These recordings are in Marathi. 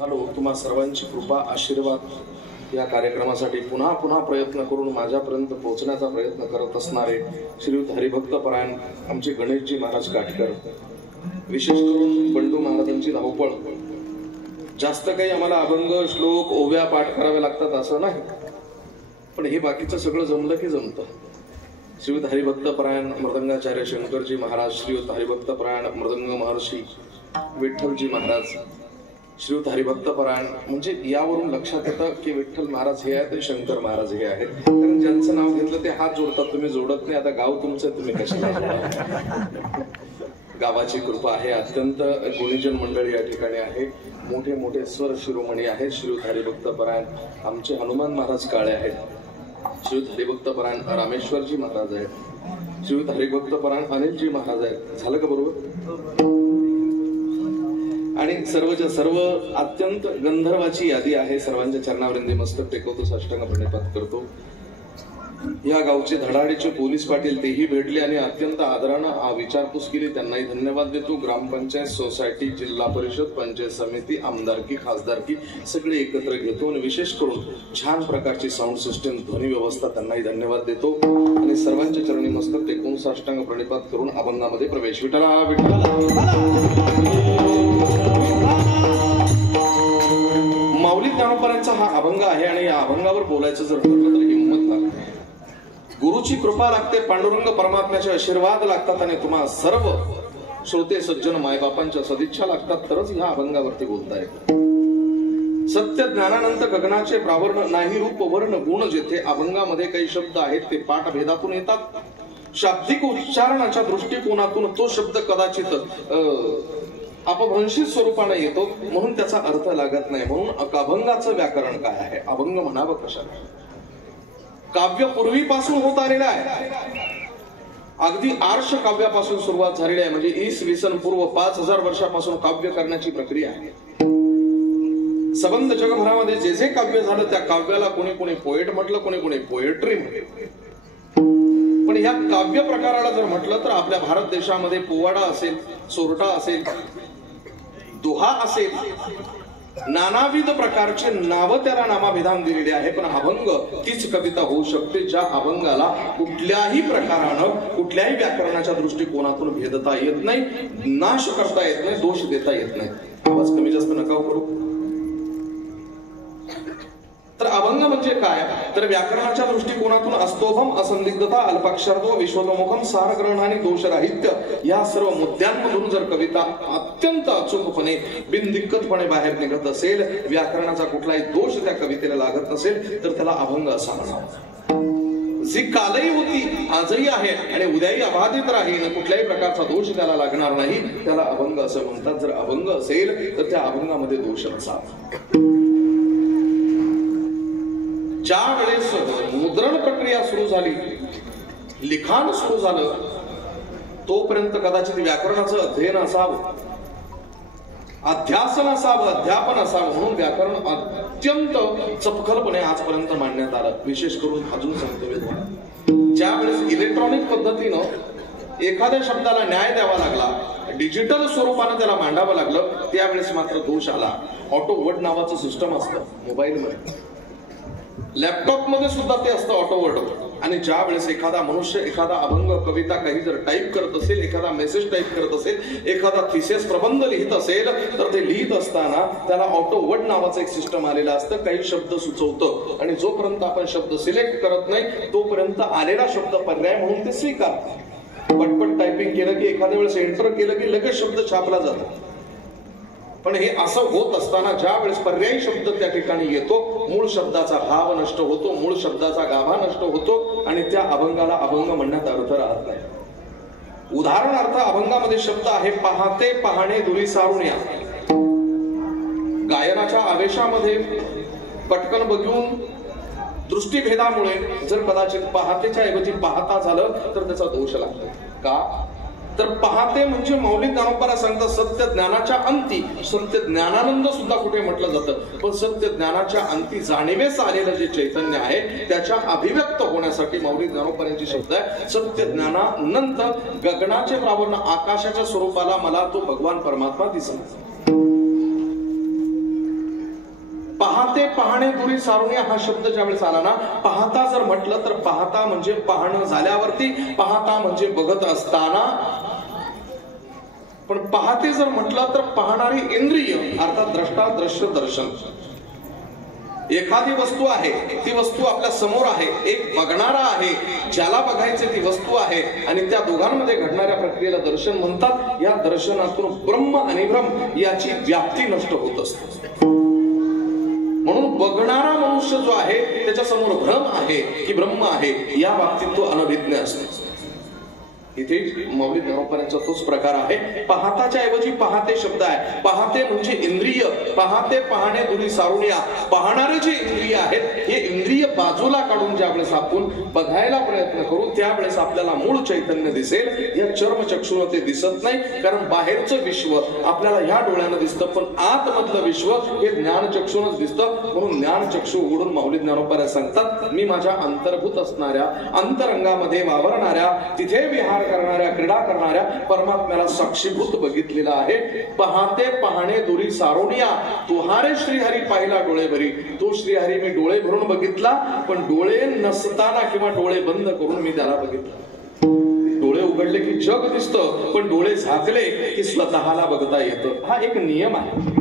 हॅलो, तुम्हा सर्वांची कृपा आशीर्वाद या कार्यक्रमासाठी पुन्हा पुन्हा प्रयत्न करून माझ्यापर्यंत पोहोचण्याचा प्रयत्न करत असणारे श्रीयुत हरिभक्त परायण आमचे गणेशजी महाराज काटकर, विशेष करून बंडू महाराजांची धावपळ. जास्त काही आम्हाला अभंग श्लोक ओव्या पाठ करावे लागतात असं नाही, पण हे बाकीचं सगळं जमलं की जमतं. श्रीयुत हरिभक्त परायण मृदंगाचार्य शंकरजी महाराज, श्रीयुत हरिभक्त परायण मृदंग महर्षी विठ्ठलजी महाराज, श्रीयुत हरिभक्त परायण म्हणजे यावरून लक्षात येतं की विठ्ठल महाराज हे आहेत आणि शंकर महाराज हे आहेत. कारण ज्यांचं नाव घेतलं ते हात जोडतात, तुम्ही जोडत नाही. आता गाव तुमचं, तुम्ही कशाला? गावाची कृपा आहे. अत्यंत गुणीजन मंडळी या ठिकाणी आहे. मोठे मोठे स्वर शिरोमणी आहेत. श्रीयुत हरिभक्त परायण आमचे हनुमान महाराज काळे आहेत. श्रीयुत हरिभक्त परायण रामेश्वरजी महाराज आहेत. श्रीयुत हरिभक्त परायण अनिलजी महाराज आहेत. झालं का बरोबर? आणि सर्वच्या सर्व अत्यंत गंधर्वाची यादी आहे. सर्वांच्या चरणावरिंदी मस्तक टेकवतो, साष्टांग प्रणिपात करतो. या गावचे धडाडीचे पोलीस पाटील तेही भेटले आणि अत्यंत आदरानं विचारपूस केली. त्यांनाही धन्यवाद देतो. ग्रामपंचायत, सोसायटी, जिल्हा परिषद, पंचायत समिती, आमदारकी, खासदारकी सगळे एकत्र घेतो आणि विशेष करून छान प्रकारची साऊंड सिस्टम, ध्वनी व्यवस्था, त्यांनाही धन्यवाद देतो. आणि सर्वांच्या चरणी मस्तक टेकवून साष्टांग प्रणिपात करून अभंगामध्ये प्रवेश. विठ्ठला माऊली ज्ञानोबांचा हा अभंग आहे आणि या अभंगावर बोलायचं जर ठरलं तर हिंमत लागते, गुरुची कृपा लागते, पांडुरंग परमात्म्याचे आशीर्वाद लागतात आणि तुम्हा सर्व श्रोते सज्जन मायबापांच्या सदिच्छा लागतात तरच ह्या अभंगावरती बोलता येतं. सत्य ज्ञानानंत गगनाचे प्रावरण नाही रूप वर्ण गुण. जेथे अभंगामध्ये काही शब्द आहेत ते पाठ भेदातून येतात, शाब्दिक उच्चारणाच्या दृष्टिकोनातून तो शब्द कदाचित अपभ्रंशित स्वरूपाने येतो, म्हणून त्याचा अर्थ लागत नाही. म्हणून अभंगाचं व्याकरण काय आहे, अभंग म्हणावं कशाला? काव्य पूर्वीपासून होत आलेलं आहे. अगदी आर्ष काव्यापासून सुरुवात झालेली आहे. म्हणजे इसवी सन पूर्व 5000 वर्षापासून काव्य करण्याची प्रक्रिया आहे. संबंध जगभरामध्ये जे जे काव्य झालं त्या काव्याला कोणी कोणी पोएट म्हटलं, कोणी कोणी पोएट्री म्हटलं. पण ह्या काव्य प्रकाराला जर म्हटलं तर आपल्या भारत देशामध्ये पोवाडा असेल, सोरठा असेल, दोहा असेल, नानाविध प्रकारचे नाव त्याला नामाभिधान दिलेले आहे. पण अभंग तीच कविता होऊ शकते ज्या अभंगाला कुठल्याही प्रकारानं, कुठल्याही व्याकरणाच्या दृष्टिकोनातून भेदता येत नाही, नाश करता येत नाही, दोष देता येत नाही. आवाज कमी जास्त नका करू. तर अभंग म्हणजे काय? तर व्याकरणाच्या दृष्टिकोनातून अस्तोभम, असंदिग्धता, अल्पाक्षरत्व, विश्वतोमुखम, सारग्रहण आणि दोषराहित्य या सर्व मुद्द्यांमधून जर कविता अत्यंत अचूकपणे, बिनदिक्कतपणे बाहेर निघत असेल, व्याकरणाचा कुठलाही दोष त्या कवितेला लागत नसेल तर त्याला अभंग असा म्हणावा. जी कालही होती, आजही आहे आणि उद्याही अबाधित राहील, कुठल्याही प्रकारचा दोष त्याला लागणार नाही, त्याला अभंग असं म्हणतात. जर अभंग असेल तर त्या अभंगामध्ये दोष नसावा. ज्या वेळेस मुद्रण प्रक्रिया सुरू झाली, लिखाण सुरू झालं, तोपर्यंत कदाचित व्याकरणाचं अध्ययन असावं, अध्यासन असावं, अध्यापन असावं. म्हणून व्याकरण अत्यंत चपखलपणे आजपर्यंत मांडण्यात आलं. विशेष करून अजून सांगतो, ज्या वेळेस इलेक्ट्रॉनिक पद्धतीनं एखाद्या शब्दाला न्याय द्यावा लागला, डिजिटल स्वरूपाने त्याला मांडावं लागलं, त्यावेळेस मात्र दोष आला. ऑटो वर्ड नावाचं सिस्टम असतं मोबाईलमध्ये, लॅपटॉप मध्ये सुद्धा ते असतं ऑटो वर्ड. आणि ज्या वेळेस एखादा मनुष्य एखादा अभंग, कविता काही जर टाईप करत असेल, एखादा मेसेज टाईप करत असेल, एखादा थिसेस प्रबंध लिहित असेल, तर ते लिहित असताना त्याला ऑटो वर्ड नावाचं एक सिस्टम आलेलं असतं. काही शब्द सुचवतं आणि जोपर्यंत आपण शब्द सिलेक्ट करत नाही तोपर्यंत आलेला शब्द पर्याय म्हणून ते स्वीकारतं. पटपट टायपिंग केलं की, एखाद्या वेळेस एंटर केलं की लगेच शब्द छापला जातो. पण हे असं होत असताना ज्या वेळेस पर्यायी शब्द त्या ठिकाणी येतो, मूळ शब्दाचा भाव नष्ट होतो, मूळ शब्दाचा गाभा नष्ट होतो आणि त्या अभंगाला अभंग म्हणण्यात अर्थ राहत नाही. उदाहरणार्थ अभंगामध्ये शब्द आहे पाहते, पाहणे, दुरी सारून या. गायनाच्या आवेशामध्ये पटकन बघून दृष्टीभेदामुळे जर कदाचित पाहतेच्या ऐवजी पाहता झालं तर त्याचा दोष लागतो. का? तर पाहते म्हणजे माऊली ज्ञानोबाला सांगतात सत्य ज्ञानाच्या अंती. सत्य ज्ञानानंद सुद्धा कुठे म्हटलं जातं, पण सत्य ज्ञानाच्या अंती जाणीवेस आलेलं जे चैतन्य आहे त्याच्या अभिव्यक्त होण्यासाठी माऊली ज्ञानोबांचे शब्द आहे सत्य ज्ञानानंद गगनाचे प्रावरण, आकाशाच्या स्वरूपाला मला तो भगवान परमात्मा दिसला. पाहते पाहणे दुरी सारुण्या हा शब्द ज्यावेळेस आला ना, पाहता जर म्हटलं तर पाहता म्हणजे पाहणं झाल्यावरती, पाहता म्हणजे बघत असताना. पण पाहते जर म्हटलं तर पाहणारी इंद्रिय अर्थात द्रष्टा दृश्य दर्शन. एखादी वस्तू आहे, ती वस्तू आपल्या समोर आहे, एक बघणारा आहे, ज्याला बघायचे ती वस्तू आहे, आणि त्या दोघांमध्ये घडणाऱ्या प्रक्रियेला दर्शन म्हणतात. या दर्शनातून ब्रह्म आणि भ्रम याची व्याप्ती नष्ट होत असते. म्हणून बघणारा मनुष्य जो आहे त्याच्या समोर भ्रम आहे की ब्रह्म आहे या बाबतीत तो अनभिज्ञ असतो. इथे मौलिक ज्ञानोपायांचा तोच प्रकार आहे. पाहताच्या ऐवजी पाहते शब्द आहे. पाहते म्हणजे इंद्रिय, पाहते पाहणे दुरी सारुण्या. पाहणारे जे इंद्रिय आहेत हे इंद्रिय बाजूला काढून ज्यावेळेस आपण बघायला प्रयत्न करू त्यावेळेस आपल्याला मूळ चैतन्य दिसेल. या चर्मचक्षुने ते दिसत नाही, कारण बाहेरचं विश्व आपल्याला ह्या डोळ्यानं दिसतं, पण आतमधलं विश्व हे ज्ञानचक्षुनच दिसतं. म्हणून ज्ञानचक्षु उघडून मौलिक ज्ञानोपाय सांगतात, मी माझ्या अंतर्भूत असणाऱ्या, अंतरंगामध्ये वावरणाऱ्या, तिथे विहार करणाऱ्या, क्रीडा करणाऱ्या परमात्म्याला साक्षीभूत बघितलेला आहे. पाहते पाहणे दुरी सारोनिया, तुहारे श्रीहरी पाहिला डोळे भरी. तो श्रीहरी मी डोळे भरून बघितला, पण डोळे नसताना किंवा डोळे बंद करून मी त्याला बघितला. डोळे उघडले की जग दिसतं, पण डोळे झाकले की स्वतःला बघता येतं. हा एक नियम आहे.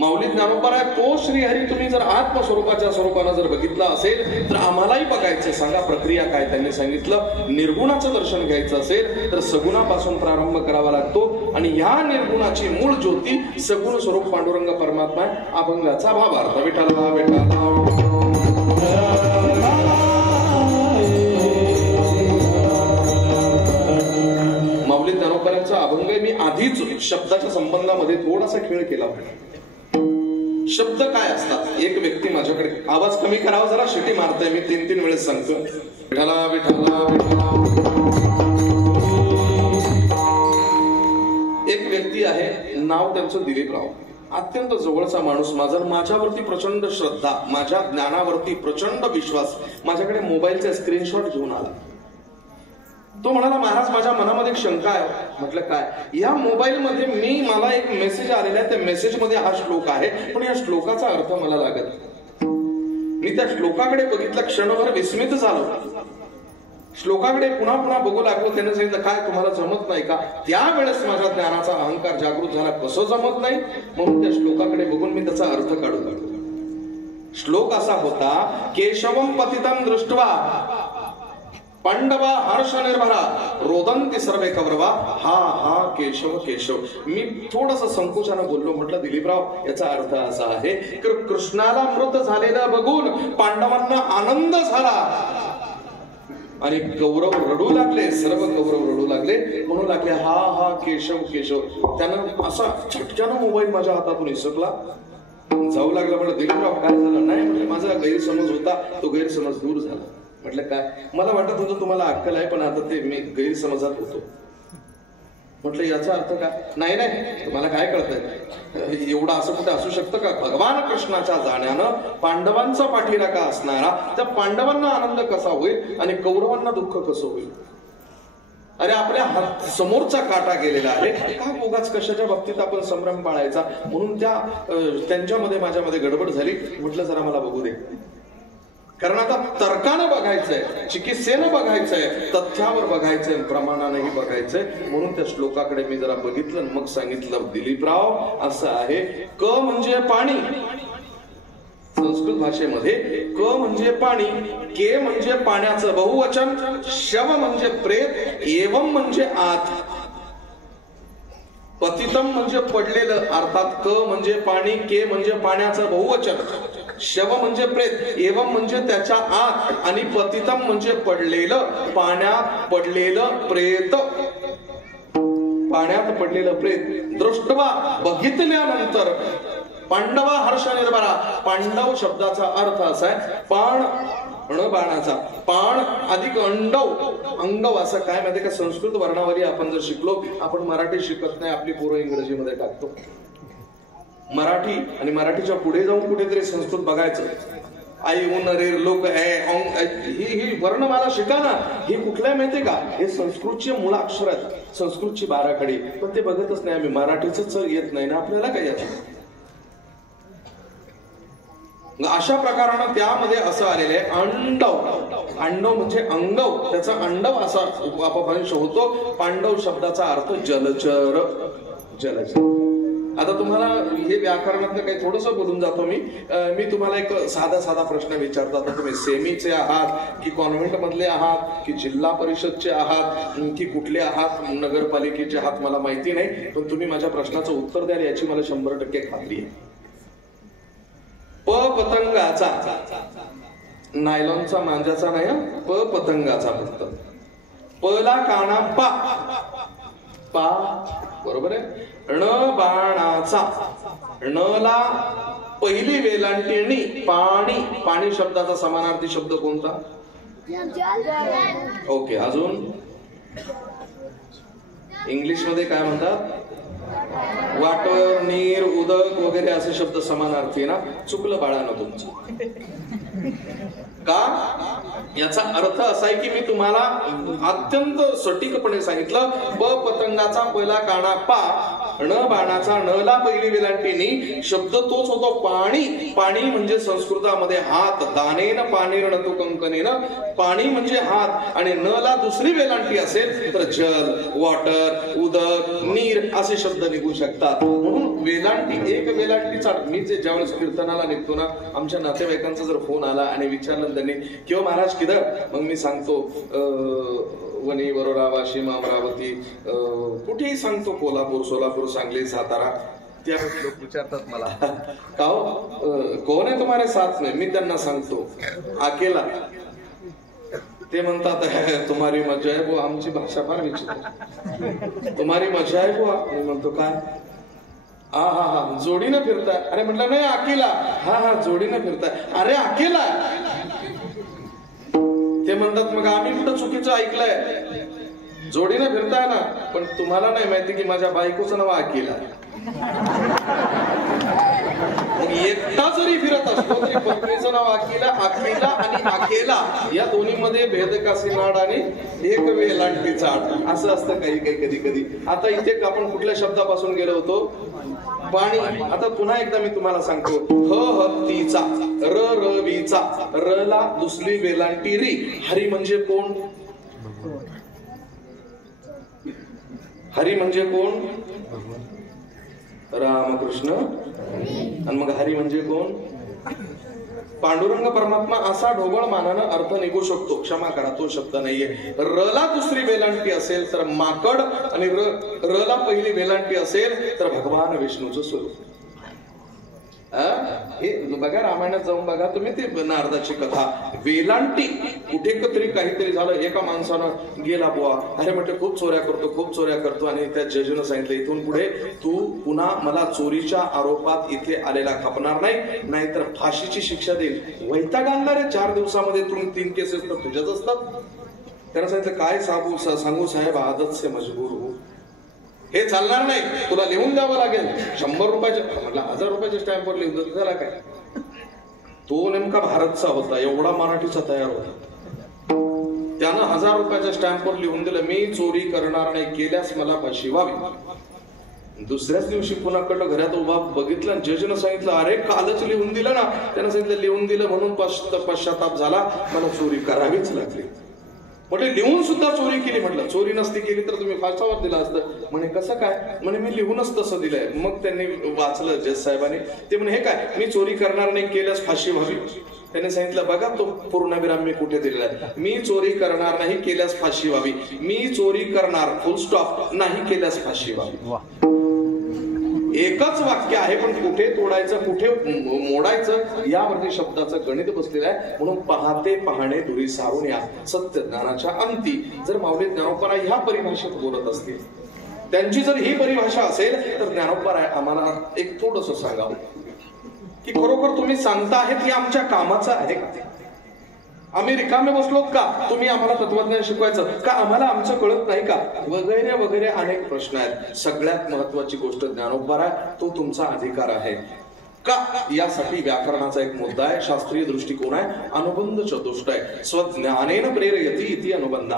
मौलिक ज्ञानोपाय तो श्रीहरी तुम्ही जर आत्मस्वरूपाच्या स्वरूपानं जर बघितला असेल तर आम्हालाही बघायचं. सांगा प्रक्रिया काय? त्यांनी सांगितलं, निर्गुणाचं दर्शन घ्यायचं असेल तर सगुणापासून प्रारंभ करावा लागतो, आणि ह्या निर्गुणाची मूळ ज्योती सगुण स्वरूप पांडुरंग परमात्मा आहे. अभंगाचा भावार्थ विठ्ठला विठ्ठला. मौलिक ज्ञानोपायांचा अभंग मी आधीच शब्दाच्या संबंधामध्ये थोडासा खेळ केला होता. शब्द काय असतात? एक व्यक्ती माझ्याकडे, आवाज कमी करावा जरा, शिटी मारताय मी 3-3 वेळेस सांगतो. विठ्ठला विठ्ठला विठ्ठला. एक व्यक्ती आहे, नाव त्यांचं दिलीपराव. अत्यंत जवळचा माणूस माझा, माझ्यावरती प्रचंड श्रद्धा, माझ्या ज्ञानावरती प्रचंड विश्वास. माझ्याकडे मोबाईलचा स्क्रीनशॉट घेऊन आला. तो म्हणाला, महाराज माझ्या मनामध्ये एक शंका आहे. म्हटलं काय? या मोबाईल मध्ये मला एक मेसेज आलेला आहे, त्या मेसेज मध्ये हा श्लोक आहे, पण या श्लोकाचा अर्थ मला लागत. मी त्या श्लोकाकडे बघितलं, क्षणभर विस्मित झालो. श्लोकाकडे पुन्हा पुन्हा बघू लागलो. त्याने सांगितलं, काय तुम्हाला जमत नाही का? त्यावेळेस माझ्या ज्ञानाचा अहंकार जागृत झाला. कसं जमत नाही? म्हणून त्या श्लोकाकडे बघून मी त्याचा अर्थ काढू लागलो. श्लोक असा होता, केशवम पतितम दृष्ट्वा पांडवा हर्ष निर्भरा रोदंती सर्वे कौरवा हा हा केशव केशव. मी थोडस संकोचानं बोललो. म्हटलं, दिलीपराव याचा अर्थ असा आहे की कृष्णाला मृत झालेलं बघून पांडवांना आनंद झाला आणि कौरव रडू लागले, सर्व कौरव रडू लागले, म्हणू लागले हा हा केशव केशव. त्यानं असा झटक्यानं मोबाईल माझ्या हातातून हिसकला, जाऊ लागला. म्हटलं, दिलीपराव काय झालं? नाही म्हटलं, माझा गैरसमज होता, तो गैरसमज दूर झाला. म्हटलं, काय? मला वाटत होतं तुम्हाला अक्कल आहे, पण आता ते मी गैरसमजात होतो. म्हटलं, याचा अर्थ काय? नाही नाही, तुम्हाला काय कळतंय? एवढं असं कुठे असू शकतं का? भगवान कृष्णाच्या जाण्यानं पांडवांचा पाठीराखा असणारा त्या पांडवांना आनंद कसा होईल आणि कौरवांना दुःख कसं होईल? अरे आपल्या हात समोरचा काटा गेलेला आहे, का उगाच कशाच्या बाबतीत आपण संभ्रम पाळायचा? म्हणून त्यांच्यामध्ये माझ्यामध्ये गडबड झाली. म्हटलं, जरा मला बघू दे, कारण आता तर्कानं बघायचंय, चिकित्सेनं बघायचंय, तथ्यावर बघायचंय, प्रमाणानेही बघायचंय. म्हणून त्या श्लोकाकडे मी जरा बघितलं, मग सांगितलं, दिलीपराव असं आहे, क म्हणजे पाणी संस्कृत भाषेमध्ये, क म्हणजे पाणी, के म्हणजे पाण्याचं बहुवचन, शव म्हणजे प्रेत, एवम म्हणजे आत, पतितम म्हणजे पडलेलं. अर्थात क म्हणजे पाणी, के म्हणजे पाण्याचं बहुवचन, शव म्हणजे प्रेत, एवम म्हणजे त्याच्या आत, आणि पतितम म्हणजे पडलेलं, पाण्यात पडलेलं प्रेत, पाण्यात पडलेलं प्रेत. दृष्टवा बघितल्यानंतर, पांडवा हर्ष निर्भरा. पांडव शब्दाचा अर्थ असा आहे पाण बाणाचा, पाण अधिक अंडव. अंगव असं काय माहिती का? संस्कृत वर्णावली आपण जर शिकलो, आपण मराठी शिकत नाही, आपली पोरं इंग्रजीमध्ये टाकतो. मराठी आणि मराठीच्या पुढे जाऊन कुठेतरी संस्कृत बघायचं. आई उन रे लोक ही वर्णमाला शिका ना. हे कुठल्या माहितीये का? हे संस्कृतचे मुळाक्षर आहेत, संस्कृतची 12 खडी, पण ते बघतच नाही आम्ही. मराठीच येत नाही ना आपल्याला, काय याचं अशा प्रकारानं त्यामध्ये असं आलेलं आहे अंडव. अंडव म्हणजे अंगव, त्याचा अंडव असा अपभ्रंश होतो. पांडव शब्दाचा अर्थ जलचर. जलचर. आता तुम्हाला हे व्याकरणातलं काही थोडंसं बोलून जातो मी तुम्हाला एक साधा प्रश्न विचारतो. आता तुम्ही सेमीचे आहात की कॉन्व्हेंट मधले आहात की जिल्हा परिषदचे आहात की कुठले आहात, नगरपालिकेचे आहात, मला माहिती नाही, पण तुम्ही माझ्या प्रश्नाचं उत्तर द्याल याची मला 100% खात्री आहे. पतंगाचा, नायलॉनचा मांजाचा नाही, पतंगाचा फक्त. पला काना पा, पा बरोबर आहे. ण बाणाचा, णला पहिली वेलांटी णी, पाणी. पाणी शब्दाचा समानार्थी शब्द कोणता? ओके. अजून इंग्लिश मध्ये काय म्हणतात? वाटर, नीर, उदक वगैरे असे शब्द समानार्थी ना. चुकलं बाळानं तुमचं. का? याचा अर्थ असा आहे की मी तुम्हाला अत्यंत सटीकपणे सांगितलं. पतंगाचा पहिला काना पा, ण बाणाचा णला पहिली वेलांटी नी, शब्द तोच होतो पाणी. पाणी म्हणजे संस्कृतामध्ये हात. दानेन पाणीर तू कंकनेन, पाणी म्हणजे हात. आणि नला दुसरी वेलांटी असेल तर जल, वॉटर, उदक, नीर असे शब्द निघू शकतात. म्हणून वेलांटी, एक वेलांटीचा. मी जे ज्यावेळेस कीर्तनाला निघतो ना, आमच्या नातेवाईकांचा जर फोन आला आणि विचारलं त्यांनी किंवा महाराज किधर, मग मी सांगतो वणी, वरोरा, वाशिम, अमरावती, कुठेही सांगतो, कोल्हापूर, सोलापूर, सांगली, सातारा. त्यावेळेस लोक विचारतात मला का कोण आहे तुम्हारे साथ में, मी त्यांना सांगतो अकेला. ते म्हणतात तुम्हारी मजा आहे बुवा. आमची भाषा फार विचित्र. तुम्हारी मजा आहे बुवा. मी म्हणतो काय? हा जोडीनं फिरताय. अरे म्हटलं नाही अकेला. हा जोडीनं फिरताय. अरे अकेला. ते म्हणतात मग आम्ही कुठं चुकीचं ऐकलंय? जोडीनं फिरताय ना, पण तुम्हाला नाही माहिती की माझ्या बायकोचं नाव अकेला. एकटा जरी फिरत असतो तरी पत्नीचं नाव अकेला. अकेला आणि अकेला या दोन्ही मध्ये भेदकासी नाड आणि एक वेलांटी चाड असं असतं काही कधी. आता इथे आपण कुठल्या शब्दापासून गेलो होतो? पाणी. आता पुन्हा एकदा मी तुम्हाला सांगतो. हत्तीचा, रवीचा, रला दुसरी वेलांटी री. हरी म्हणजे कोण? हरी म्हणजे कोण? रामकृष्ण. आणि मग हरी म्हणजे कोण? पांडुरंग परमात्मा असा ढोबळ मानानं अर्थ निघू शकतो. क्षमा करा, तो शब्द नाहीये. रला दुसरी वेलांटी असेल तर माकड आणि रला पहिली वेलांटी असेल तर भगवान विष्णूचं स्वरूप. हे बघा, रामायणात जाऊन बघा तुम्ही ते नारदाची कथा. वेलांटी कुठे तरी काहीतरी झालं, एका माणसानं गेला बुवा, अरे म्हटलं खूप चोऱ्या करतो आणि त्या जजनं सांगितलं इथून पुढे तू पुन्हा मला चोरीच्या आरोपात इथे आलेला खपणार नाही, नाहीतर फाशीची शिक्षा देईल. वैताग आणणारे 4 दिवसामध्ये 3 केसेस तर तुझ्याच असतात. त्यानं सांगितलं काय सांगू साहेब, आदत से मजबूर हो. हे चालणार नाही, तुला लिहून द्यावं लागेल. 100 रुपयाच्या, म्हटलं 1000 रुपयाच्या स्टॅम्पवर लिहून देतो. त्याला काय, तो नेमका भारतचा होता, एवढा मराठीचा तयार होता. त्यानं 1000 रुपयाच्या स्टॅम्पवर लिहून दिलं, मी चोरी करणार नाही, केल्यास मला फाशी व्हावी. दुसऱ्याच दिवशी पुन्हा कडलं घरात उभा बघितलं, जजनं सांगितलं अरे कालच लिहून दिलं ना. त्यानं सांगितलं लिहून दिलं म्हणून पश्चाताप झाला, मला चोरी करावीच लागली. म्हटलं लिहून सुद्धा चोरी केली. म्हटलं चोरी नसती केली तर तुम्ही फासावर दिला असतं. म्हणे कसं काय? म्हणे मी लिहूनच तसं दिलंय. मग त्यांनी वाचलं जज साहेबांनी. ते म्हणे हे काय, मी चोरी करणार नाही, केल्यास फाशी व्हावी. त्याने सांगितलं बघा तो पूर्णविराम मी कुठे दिलेला आहे. मी चोरी करणार नाही, केल्यास फाशी व्हावी. मी चोरी करणार फुल स्टॉप, नाही केल्यास फाशी व्हावी. एकच वाक्य आहे, पण कुठे तोडायचं कुठे मोडायचं यावरती शब्दाचं गणित बसलेलं आहे. म्हणून पाहते पाहणे दुरी सारून या सत्य ज्ञानाच्या अंती. जर माऊली ज्ञानोबा ह्या परिभाषेत बोलत असतील, त्यांची जर ही परिभाषा असेल तर ज्ञानोबा आम्हाला एक थोडंसं सांगावं की खरोखर तुम्ही सांगता आहेत हे आमच्या कामाचं आहे का? आम्ही रिकामे बसलोत का? तुम्ही आम्हाला तत्वज्ञान शिकवायचं का? आम्हाला आमचं कळत नाही का? वगैरे वगैरे अनेक प्रश्न आहेत. सगळ्यात महत्वाची गोष्ट ज्ञानोबा, तो तुमचा अधिकार आहे. का यासाठी व्याकरणाचा एक मुद्दा आहे, शास्त्रीय दृष्टिकोन आहे, अनुबंध चतुष्ट आहे. स्वज्ञानेन प्रेरयति इति अनुबंध.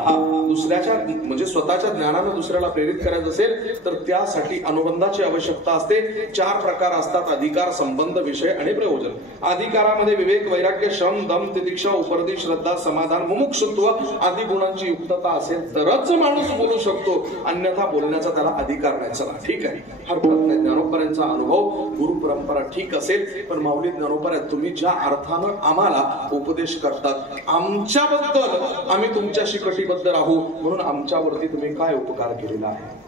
दुसऱ्याच्या म्हणजे स्वतःच्या ज्ञानानं दुसऱ्याला प्रेरित करायचं असेल तर त्यासाठी अनुबंधाची आवश्यकता असते. 4 प्रकार असतात: अधिकार, संबंध, विषय आणि प्रयोजन. अधिकारामध्ये विवेक, वैराग्य, श्रम, दम, तितिक्षा, उपरती, श्रद्धा, समाधान, मुमुक्षुत्व आदी गुणांची युक्तता असेल तरच माणूस बोलू शकतो, अन्यथा बोलण्याचा त्याला अधिकार नाही. चला ठीक आहे, हरकत नाही. ज्ञानोबरांचा अनुभव, गुरु परंपरा ठीक असेल, पण माऊली ज्ञानोबा तुम्ही ज्या अर्थानं आम्हाला उपदेश करतात, आमच्याबद्दल आम्ही तुमच्याशी कटिबद्ध राहू म्हणून आमच्यावरती तुम्ही काय उपकार केलेला आहे?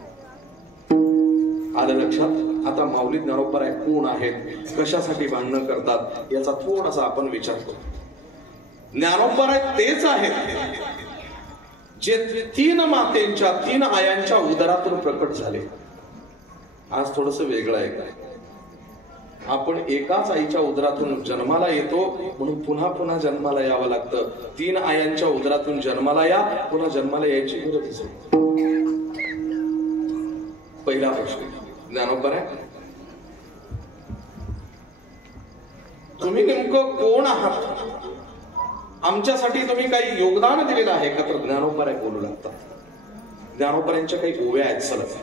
आलं लक्षात? आता माऊली ज्ञानोबा कोण आहेत, कशासाठी भांडणं करतात याचा थोडासा आपण विचार करू. ज्ञानोबा तेच आहेत जे 3 मातेंच्या 3 आयांच्या उदरातून प्रकट झाले. आज थोडस वेगळं आहे काय, आपण एकाच आईच्या उदरातून जन्माला येतो म्हणून पुन्हा पुन्हा जन्माला यावं लागतं. 3 आयांच्या उदरातून जन्माला या, पुन्हा जन्माला यायची गरज नाही. पहिला प्रश्न ज्ञानोबा तुम्ही नेमकं कोण आहात? आमच्यासाठी तुम्ही काही योगदान दिलेलं आहे का? तर ज्ञानोबा बोलू लागतात. ज्ञानोबांच्या काही ओव्या आहेत सलग.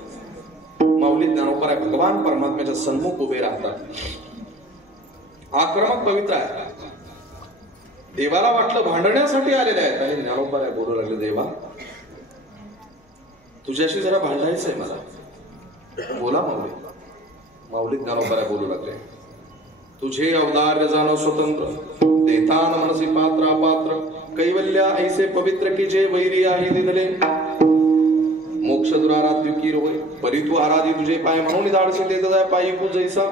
माऊली ज्ञानोबा भगवान परमात्म्याच्या सन्मुख उभे राहतात. आक्रमक पवित्र आहे. देवाला वाटलं भांडण्यासाठी आलेले आहेत आणि ज्ञानोबा बोलू लागले, देवा तुझ्याशी जरा भांडायचंय मला, बोला माऊली. माऊली ज्ञानोबा बोलू लागले, तुझे अवतार जाणो स्वतंत्र, देतान मनसी पात्र अपात्र, कैवल्या ऐसे पवित्र की जे वैरी आहे दिदले, मोक्ष दुराराध्य की रोय, परी तू आराधी तुझे पाय म्हणून धाडसे देत जाय पायी तू जैसा,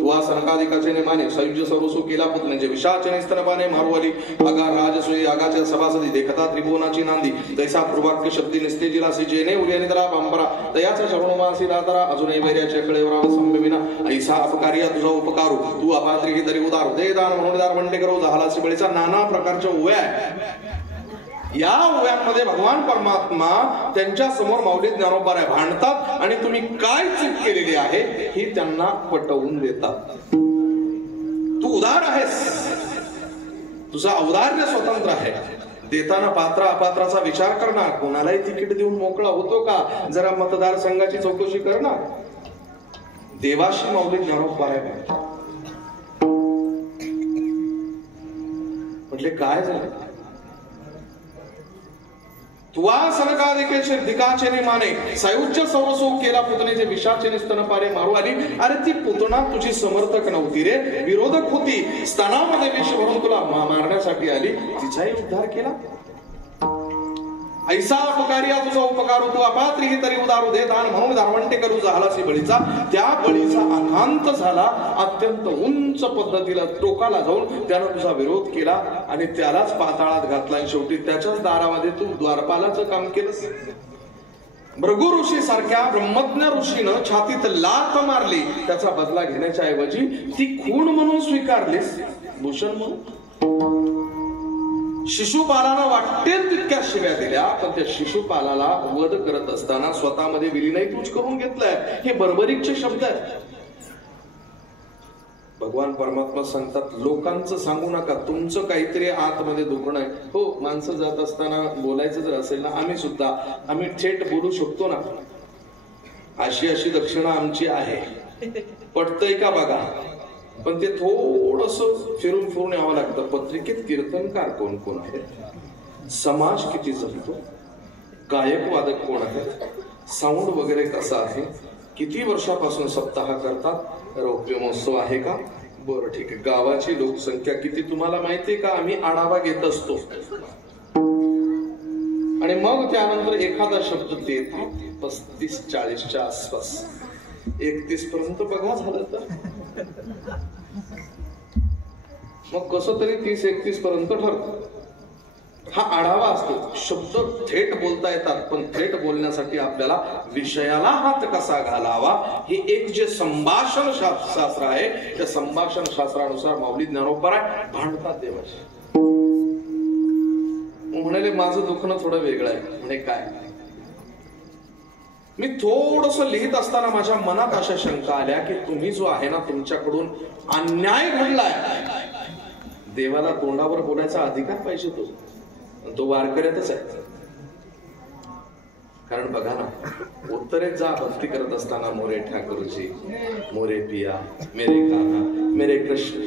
तुवा सनकाधिकाचे नेमाने सयुज्य सर्वसु केला पुतने विषाचे स्तनपाने मारुवाली, आगा राजसोयी आगाच्या सभासदी देखता त्रिभुवनाची नांदी, तैसा पूर्वाक्य शब्दी निस्तेजिला सिजेने उर्याने दला बांबरा, तयाचा शरणोमासी दातारा अजूनही वैर्याच्या कळेवराव संभविना, ऐसा अपकारिया तुझा उपकारू, तू अपात्री ही तरी उदार, देदान म्हणून दार म्हणते करू झालासी बळीचा. नाना प्रकारच्या ओव्या या ओव्यांमध्ये भगवान परमात्मा त्यांच्या समोर माऊली ज्ञानोबा भांडतात आणि तुम्ही काय चूक केलेली आहे ही त्यांना पटवून देतात. तू उदार आहेस, तुझा औदार्य स्वतंत्र आहे, देताना पात्र अपात्राचा विचार करणार, कोणालाही तिकीट देऊन मोकळा होतो का, जरा मतदारसंघाची चौकशी करणार. देवाशी माऊली ज्ञानोबा म्हटले काय झालं? तुवा सनकाधिकेचे दिकाचे माने सायुज्य सर्वसो केला पुतनेचे विषाचे स्तनपारे मारू आली. अरे ती पुतना तुझी समर्थक नव्हती रे, विरोधक होती. स्तनामध्ये विष भरून तुला मारण्यासाठी आली, तिचाही उद्धार केला. ऐसा अपकारिया तुझा उपकार तू अपात्री ही तरी उदारू दे दान म्हणून धारवंटे करू झालासी बळीचा. त्या बळीचा आकांत झाला, अत्यंत उंच पद्धतीला टोकाला जाऊन त्यानं तुझा विरोध केला आणि त्यालाच पाताळात घातला. शेवटी त्याच्याच दारामध्ये तू द्वारपालाचं काम केलंस. भृगु ऋषी सारख्या ब्रह्मज्ञ ऋषीनं छातीत लाथ मारली, त्याचा बदला घेण्याच्या ऐवजी ती खूण म्हणून स्वीकारलीस, भूषण म्हणून. शिशुपालानं वाटेल तितक्या शिव्या दिल्या, पण त्या शिशुपालाला वध करत असताना स्वतःमध्ये विलीनही तूच करून घेतलंय. हे बर्बरीचे शब्द आहेत. भगवान परमात्मा सांगतात, लोकांचं सांगू नका, तुमचं काहीतरी आतमध्ये दुखणं आहे. हो, माणसं जात असताना बोलायचं जर असेल ना, आम्ही थेट बोलू शकतो ना, अशी अशी दक्षिणा आमची आहे, पटतंय का बघा. पण ते थोडस फिरून फिरून यावं लागतं. पत्रिकेत कीर्तनकार कोण कोण आहेत, समाज किती जमतो, गायक वादक कोण आहेत, साऊंड वगैरे कसा आहे, किती वर्षापासून सप्ताह करतात, रौप्य महोत्सव आहे का, बरं ठीक आहे, गावाची लोकसंख्या किती तुम्हाला माहितीये का, आम्ही आढावा घेत असतो. आणि मग त्यानंतर एखादा शब्द देत 35-40च्या आसपास, 31 पर्यंत बघा झालं तर मग कसं तरी 30-31 पर्यंत ठरतं. हा आढावा असतो. शब्द थेट बोलता येतात, पण थेट बोलण्यासाठी आपल्याला विषयाला हात कसा घालावा हे एक जे संभाषण शास्त्र आहे, त्या संभाषण शास्त्रानुसार माऊली ज्ञानोबा भांडतात देवाशी. म्हणाले माझं दुखणं थोडं वेगळं आहे. म्हणे काय? मी थोडस लिहित असताना माझ्या मनात अशा शंका आल्या की तुम्ही जो आहे ना, तुमच्याकडून अन्याय घडलाय, देवाला तोंडावर बोलायचा अधिकार पाहिजे तो वारकऱ्यातच आहे. कारण बघा ना, उत्तरेत जा भक्ती करत असताना मोरे ठाकूरजी, मोरे पिया, मेरे कान्हा, मेरे कृष्ण,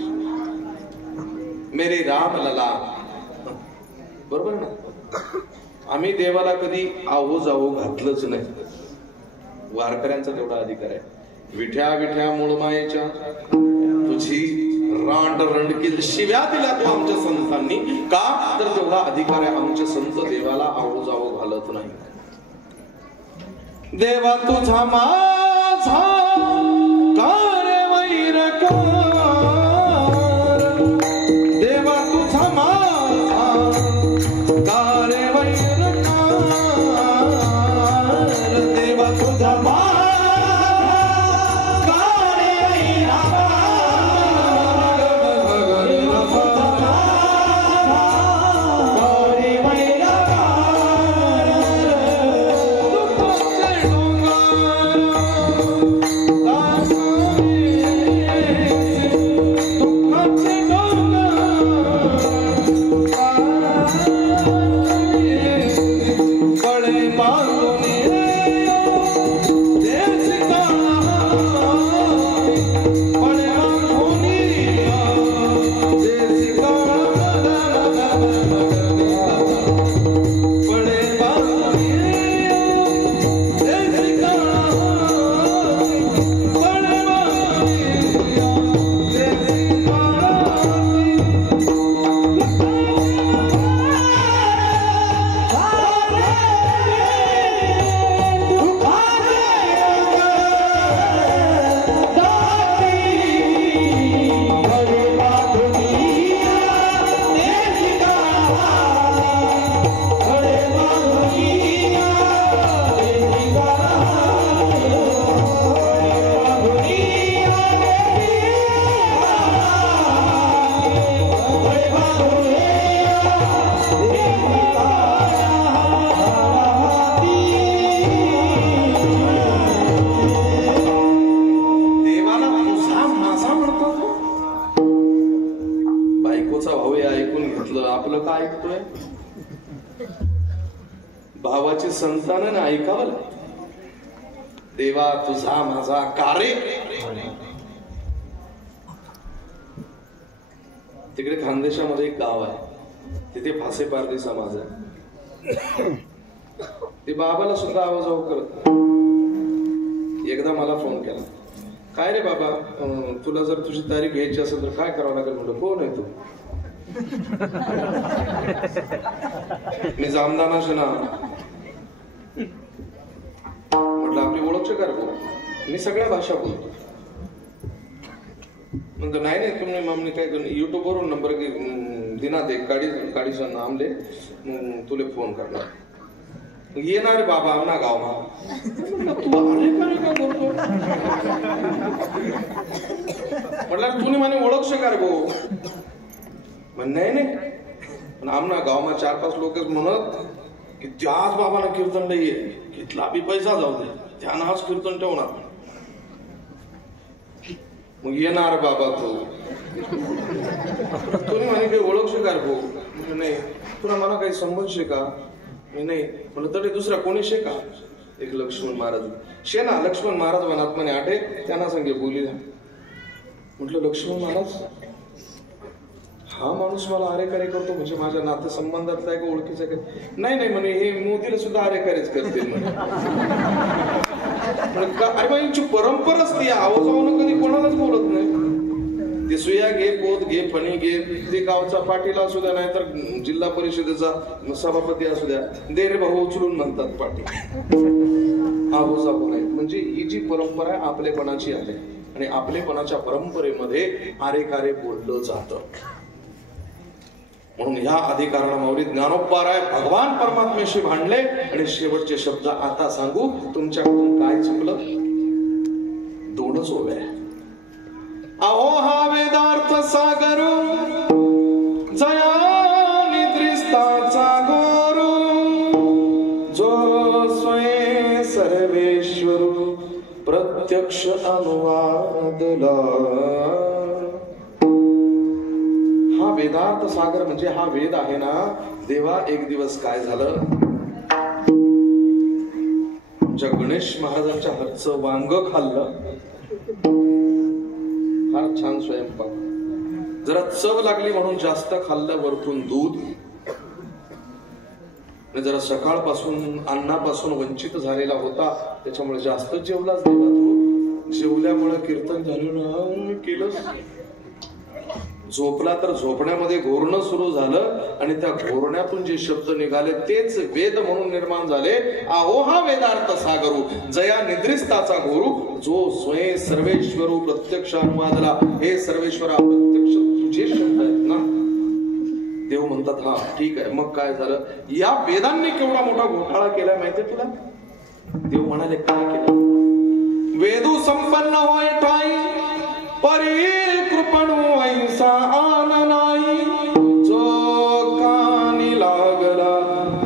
मेरे राम लला, बरोबर ना. आम्ही देवाला कधी आवो जावो घातलंच नाही. वारकऱ्यांचा तेवढा अधिकार आहे. विठ्या विठ्या मूळमायेच्या तुझी रांड रणकील शिव्या दिल्या तो आमच्या संतांनी, का तर तेवढा अधिकार आहे. आमचे संत देवाला आवो जावो घालत नाही. देवा तुझा माझा कारे वैरकार, देवा तुझा माझा कारे वैरकार, देवा तुझा भावाची संतानाने ऐकावं. देवा तुझा माझा कारे. तिकडे खानदेशामध्ये एक गाव आहे, तिथे फासे पारधी समाज आहे. ते बाबाला सुद्धा आवाज करत. एकदा मला फोन केला, काय रे बाबा, तुला जर तुझी तारीख घ्यायची असेल तर काय करावं लागेल. म्हणलं कोण आहे तू. मी जामदानाचे ना. म्हटलं आपली ओळख कर. मी सगळ्या भाषा बोलतो. म्हणतो नाही नाही तुम्ही मम्मी काय युट्यूब वरून नंबर दिनात एक गाडीचं नाम दे, तुले फोन करणार. येणार बाबा आमना गाव मा. म्हटलं तुम्ही म्हणे ओळख शकार गो. नाही नाही पण आमना गावमा 4-5 लोक म्हणत की त्याच बाबाला कीर्तन नाहीये, कितला बी पैसा जाऊ दे त्यानं आज कीर्तन ठेवणार. मग येणार बाबा तू. तुम्ही म्हणे काही ओळख शिकार भाऊ. नाही तुला मला काही संबंध शे का. मी नाही म्हणलं तरी दुसरा कोणी शे का. एक लक्ष्मण महाराज शे ना. लक्ष्मण महाराज वनात म्हणे आठे त्यांना सांगे बोली. म्हटलं लक्ष्मण महाराज हा माणूस मला आरेकारे करतो म्हणजे माझ्या नाते संबंधातला आहे का ओळखीचा का. नाही नाही म्हणे हे मोदीला सुद्धा आरेकारेच करतील म्हणे. अरे बा यांची परंपराच ती आवाजावरून कधी कोणालाच बोलत नाही. ते सुया घे, पोत घे, फणी घे, ते गावचा पाटील असू द्या नाही तर जिल्हा परिषदेचा सभापती असू द्या, दे रे भाऊ उचलून म्हणतात पाटील. आवाज नाही म्हणजे ही जी परंपरा आहे आपलेपणाची आहे आणि आपलेपणाच्या परंपरेमध्ये आरेकारे बोललं जातं. म्हणून ह्या अधिकाराला माऊली ज्ञानोबराय भगवान परमात्म्याशी भांडले आणि शेवटचे शब्द आता सांगू. तुमच्याकडून काय चुकलं. 2च ओव्या. अहो हा वेदार्थ सागर जया निद्रिस्ताचा गोरू जो स्वयं सर्वेश वर्ष अनुवादला. हा वेदार्थ सागर म्हणजे हा वेद आहे ना देवा. एक दिवस काय झालं, आमच्या गणेश महाराजांच्या हातचं वांग खाल्लं. फार छान स्वयंपाक. जरा चव लागली म्हणून जास्त खाल्लं, वरतून दूध. जरा सकाळपासून अन्नापासून वंचित झालेला होता त्याच्यामुळे जास्त जेवलाच देवा तू. जेवल्यामुळे कीर्तन झालं केलं. झोपला तर झोपण्यामध्ये घोरणं सुरू झालं आणि त्या घोरण्यातून जे शब्द निघाले तेच वेद म्हणून निर्माण झाले. आहो हा वेदार्थ सागरू जया निद्रिस्ताचा घोरू जो स्वयं सर्वेश्वरू प्रत्यक्ष अनुवादला. हे सर्वेश्वरा प्रत्यक्ष तुझे शब्द आहेत ना. देव म्हणतात हा ठीक आहे. मग काय झालं, या वेदांनी केवढा मोठा घोटाळा केला माहितीये तुला. देव म्हणाले काय केलं, वेदू संपन्न होय ठाई परी कृपणू ऐसा आन नाही. जो कानी लागला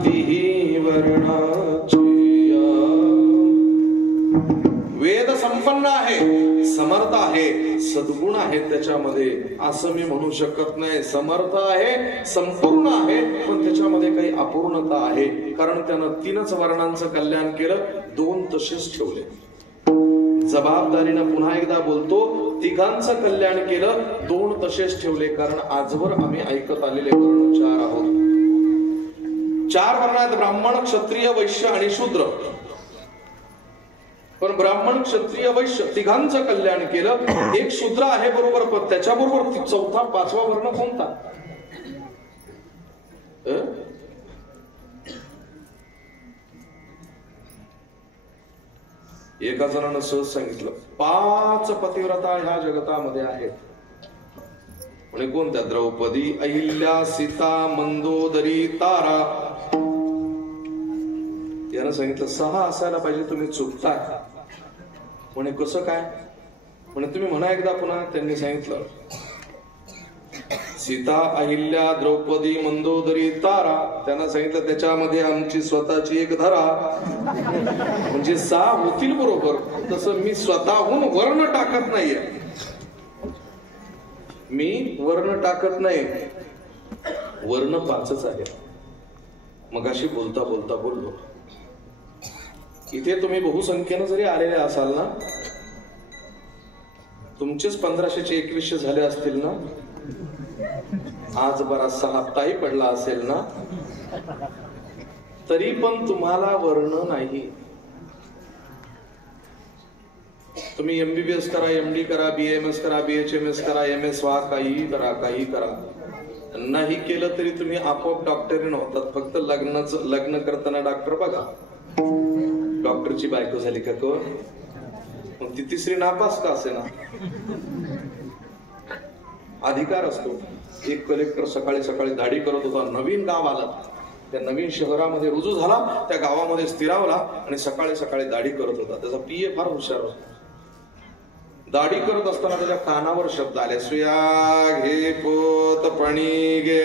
तिही वर्णाची. वेद संपन्न आहे, समर्थ आहे, सद्गुण आहे त्याच्यामध्ये असं मी म्हणू शकत नाही. समर्थ आहे, संपूर्ण आहे, पण त्याच्यामध्ये काही अपूर्णता आहे. कारण त्यानं 3च वर्णांचं कल्याण केलं, 2 तसेच ठेवले. जबाबदारीनं पुन्हा एकदा बोलतो, 3घांचं कल्याण केलं, 2 तसेच ठेवले. कारण आजवर आम्ही ऐकत आलेले वर्ण 4 आहोत. 4 वर्ण आहेत, ब्राह्मण, क्षत्रिय, वैश्य आणि शूद्र. पण ब्राह्मण, क्षत्रिय, वैश्य 3घांचं कल्याण केलं. एक शूद्र आहे बरोबर, पण त्याच्याबरोबर 4था 5वा वर्ण कोणता. एका जणांना सहज सांगितलं 5 पतिव्रता ह्या जगतामध्ये आहेत. म्हणजे कोणत्या, द्रौपदी, अहिल्या, सीता, मंदोदरी, तारा. यानं सांगितलं 6 असायला पाहिजे, तुम्ही चुकताय. म्हणे कसं काय, म्हणे तुम्ही म्हणा एकदा पुन्हा. त्यांनी सांगितलं सीता, अहिल्या, द्रौपदी, मंदोदरी, तारा. त्यांना सांगितलं त्याच्यामध्ये आमची स्वतःची एक धरा. म्हणजे 6 होतील बरोबर. तसं मी स्वतःहून वर्ण टाकत नाहीये, मी वर्ण टाकत नाही. वर्ण 5च आहे. मगाशी बोलता बोलता बोललो, इथे तुम्ही बहुसंख्येनं जरी आलेले असाल ना, तुमचेच 1500चे 2100 झाले असतील ना, आज बराचसा हप्ताही पडला असेल ना, तरी पण तुम्हाला वर्ण नाही. तुम्ही MBBS करा, MD करा, BAMS करा, BHMS करा, MS व्हा, काही करा, काही करा. नाही केलं तरी तुम्ही आपोआप डॉक्टरी नव्हतात. फक्त लग्न करताना डॉक्टर बघा, डॉक्टरची बायको झाली का कोण, मग ती 3री नापास का असे ना. अधिकार असतो. एक कलेक्टर सकाळी सकाळी दाढी करत होता, नवीन गाव आला, त्या नवीन शहरामध्ये रुजू झाला, त्या गावामध्ये स्थिरावला आणि सकाळी सकाळी दाढी करत होता. त्याचा PA फार हुशार होता. दाढी करत असताना त्याच्या कानावर शब्द आले, सुया घे पोत पणी गे.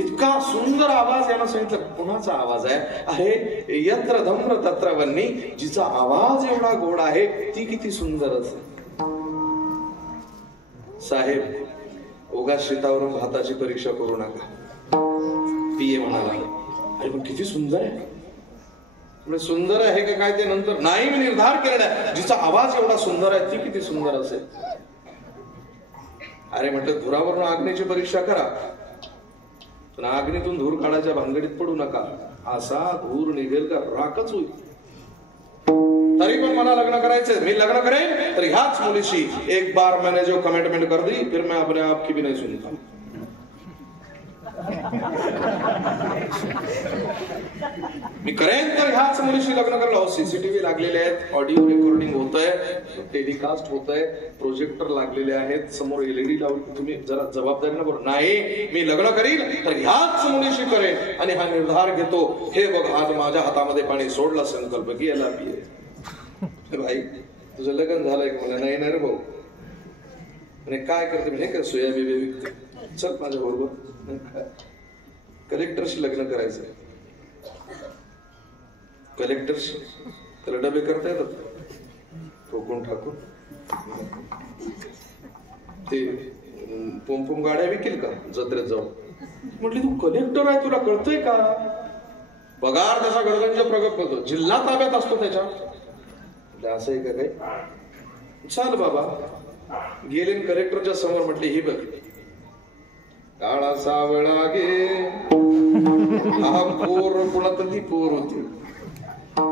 इतका सुंदर आवाज. यानं सांगितलं कुणाचा आवाज आहे. अरे यत्र धम्र तत्र वन्नी. जिचा आवाज एवढा गोड आहे ती किती सुंदर असेल. साहेब, उगाच शीतावरून भाताची परीक्षा करू नका. PA म्हणाला, अरे पण किती सुंदर आहे. सुंदर आहे का काय ते नंतर. नाही, मी निर्धार केलेला, जिचा आवाज एवढा सुंदर आहे ती किती सुंदर असेल. अरे म्हटलं धुरावरून अग्नीची परीक्षा करा, पण अग्नीतून धूर काढायच्या भानगडीत पडू नका. असा धूर निघेल का राखच होईल. तरी पण मला लग्न करायचंय, मी लग्न करेन तर ह्याच मुलीशी. एक बार मैंने जो कमिटमेंट कर दी फिर मैं अपने आप की भी नहीं सुनता. मी करेन तर ह्याच मुलीशी लग्न करलो. CCTV लागलेले आहेत, ऑडिओ रेकॉर्डिंग होत आहे, टेलिकास्ट होत आहे, प्रोजेक्टर लागलेले आहेत, समोर LED लावून. तुम्ही जरा जबाबदारीनं बोल. नाही, मी लग्न करील तर ह्याच मुलीशी करेन आणि हा निर्धार घेतो. हे बघ, आज माझ्या हातामध्ये पाणी सोडला संकल्प गेला. भाई तुझं लग्न झालंय का. मला नाही ना रे भाऊ. आणि काय करते म्हणजे काय, सोयाबीन विकते. चल माझ्या बरोबर. कलेक्टरशी लग्न करायचंय. कलेक्टरशी त्याला डबे करता येतात. ठोकून ठाकून ते पोंपोम गाड्या विकेल का जत्रेत जाऊ. म्हटली तू कलेक्टर आहे, तुला कळतंय का? पगार त्याचा गडगंज प्रगत करतो, जिल्हा ताब्यात असतो त्याच्या. असं आहे का काही? चाल बाबा. गेले कलेक्टरच्या समोर म्हटले ही बघ, काळा सावळा गे हा पोर कुणातली पोर होती.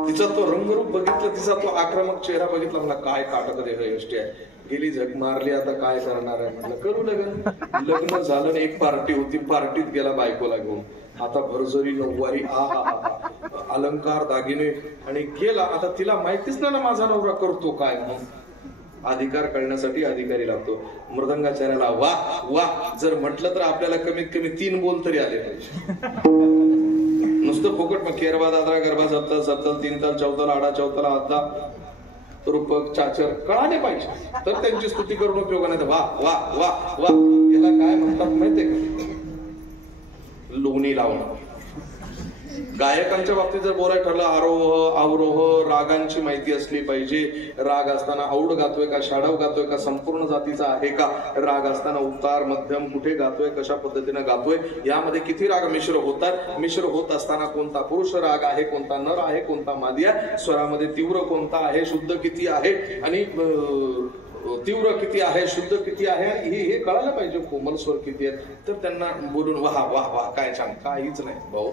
तिचा तो रंगरूप बघितलं, तिचा तो आक्रमक चेहरा बघितला, मला काय काटक यष्टी आहे. गेली झक मारली, आता काय करणार आहे. म्हटलं करू लग्न. लग्न झालं, एक पार्टी होती, पार्टीत गेला बायकोला घेऊन. आता भरजरी नऊवारी अलंकार दागिने आणि गेला. आता तिला माहितीच ना माझा नवरा करतो काय. मग अधिकार कळण्यासाठी अधिकारी लागतो. मृदंगाचार्याला वा वा जर म्हटलं तर आपल्याला कमीत कमी 3 बोल तरी आले पाहिजे. नुसतं फुकट मग केरवा दादरा गरबा सप्ताल सप्ताल 3 ताल 14 ताल आडा 14 ताल आदला रूपक चाचर कळाले पाहिजे, तर त्यांची स्तुती करून उपयोग नाही. वा वा वा वा याला काय म्हणतात माहितीये का? लोणी लावणं. गायकांच्या बाबतीत जर बोलायला ठरलं, आरोह अवरोह रागांची माहिती असली पाहिजे. राग असताना औड गातोय का, शाडव गातोय का, संपूर्ण जातीचा आहे का, राग असताना उतार मध्यम कुठे गातोय, कशा पद्धतीने गातोय, यामध्ये किती राग मिश्र होतात, मिश्र होत असताना कोणता पुरुष राग आहे, कोणता नर आहे, कोणता मादी आहे, स्वरामध्ये तीव्र कोणता आहे, शुद्ध किती आहे आणि तीव्र किती आहे, शुद्ध किती आहे, हे कळायला पाहिजे. कोमल स्वर किती आहेत. तर त्यांना बोलून वाह वाह वाह काय छान, काहीच नाही भाऊ.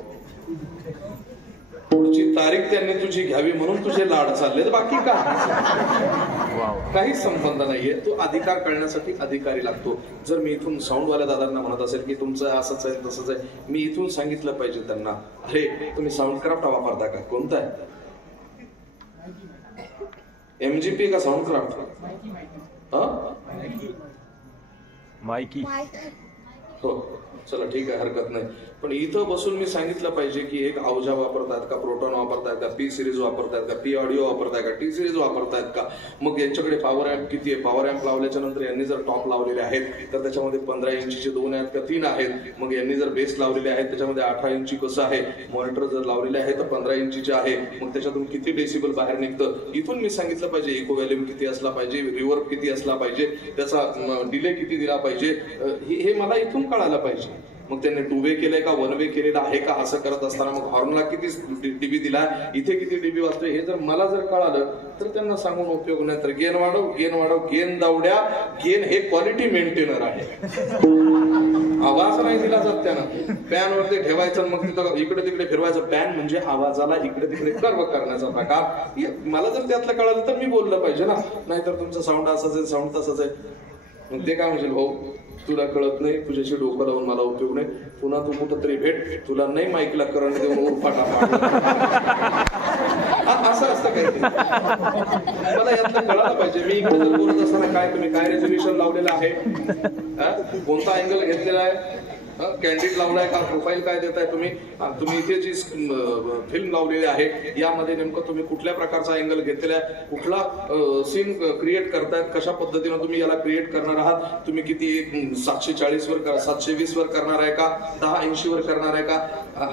पुढची तारीख त्यांनी तुझी घ्यावी म्हणून तुझे लाड चाललेत, बाकी काहीच संबंध नाहीये. तो अधिकार कळण्यासाठी अधिकारी लागतो. जर मी इथून साऊंडवाल्या दादांना म्हणत असेल की तुमचं असंच आहे तसंच आहे, मी इथून सांगितलं पाहिजे त्यांना, अरे तुम्ही साऊंड क्राफ्ट वापरता का, कोणता आहे, MGP का साऊंड क्राफ्ट? मायकी. हो चला ठीक आहे, हरकत नाही. पण इथं बसून मी सांगितलं पाहिजे की एक आवजा वापरतायत का, प्रोटॉन वापरतायत का, P सिरीज वापरतायत का, P ऑडिओ वापरताय का, T सिरीज वापरतायत का. मग यांच्याकडे पॉवर अँप किती आहे, पॉवर अँप लावल्याच्या नंतर यांनी जर टॉप लावलेले आहेत तर त्याच्यामध्ये 15 इंचीचे 2 आहेत का 3 आहेत. मग यांनी जर बेस लावलेले आहेत त्याच्यामध्ये 18 इंची कसं आहे, मॉनिटर जर लावलेले आहे तर 15 इंचीचे आहे. मग त्याच्यातून किती डेसिबल बाहेर निघतं, इथून मी सांगितलं पाहिजे. इको व्हॅल्यूम किती असला पाहिजे, रिव्हर्ब किती असला पाहिजे, त्याचा डिले किती दिला पाहिजे, हे मला इथून कळायला पाहिजे. मग त्यांनी 2 वे केलंय का 1 वे केलेलं आहे का, असं करत असताना मग हॉर्नला किती डीबी दिलाय, इथे किती डीबी वाजतोय, हे जर मला जर कळालं तर त्यांना सांगून उपयोग नाही. तर गेन वाढव गेन वाढव, गेन दावड्या, गेन हे क्वालिटी मेंटेनर आहे. आवाज नाही दिला जात त्यानं. पॅन वरती ठेवायचं मग तिथं इकडे तिकडे फिरवायचं. पॅन म्हणजे आवाजाला इकडे तिकडे कर्व करण्याचा प्रकार. मला जर त्यातलं कळालं तर मी बोललं पाहिजे ना, नाहीतर तुमचं साऊंड असंच आहे, साऊंड तसंच आहे. मग ते काय म्हणशील, हो तुला कळत नाही, तुझ्याशी डोकं लावून मला उपयोग नाही, पुन्हा तू कुठं तरी भेट, तुला नाही माईकला करंट देऊन उरफाटा पाडला. असं असतं काही. मला यातलं कळायला पाहिजे. मी इकडे जर बोलत असताना काय तुम्ही काय रेझोल्युशन लावलेलं आहे, कोणता अँगल घेतलेला आहे, कॅन्डिड लावलाय का, प्रोफाईल काय देताय तुम्ही, तुम्ही इथे जी फिल्म लावलेली आहे यामध्ये नेमकं तुम्ही कुठल्या प्रकारचा अँगल घेतलेला आहे, कुठला सीन क्रिएट करतायत, कशा पद्धतीने तुम्ही याला क्रिएट करणार आहात, तुम्ही किती 740 वर 720 वर करणार आहे का, 1080 वर करणार आहे का,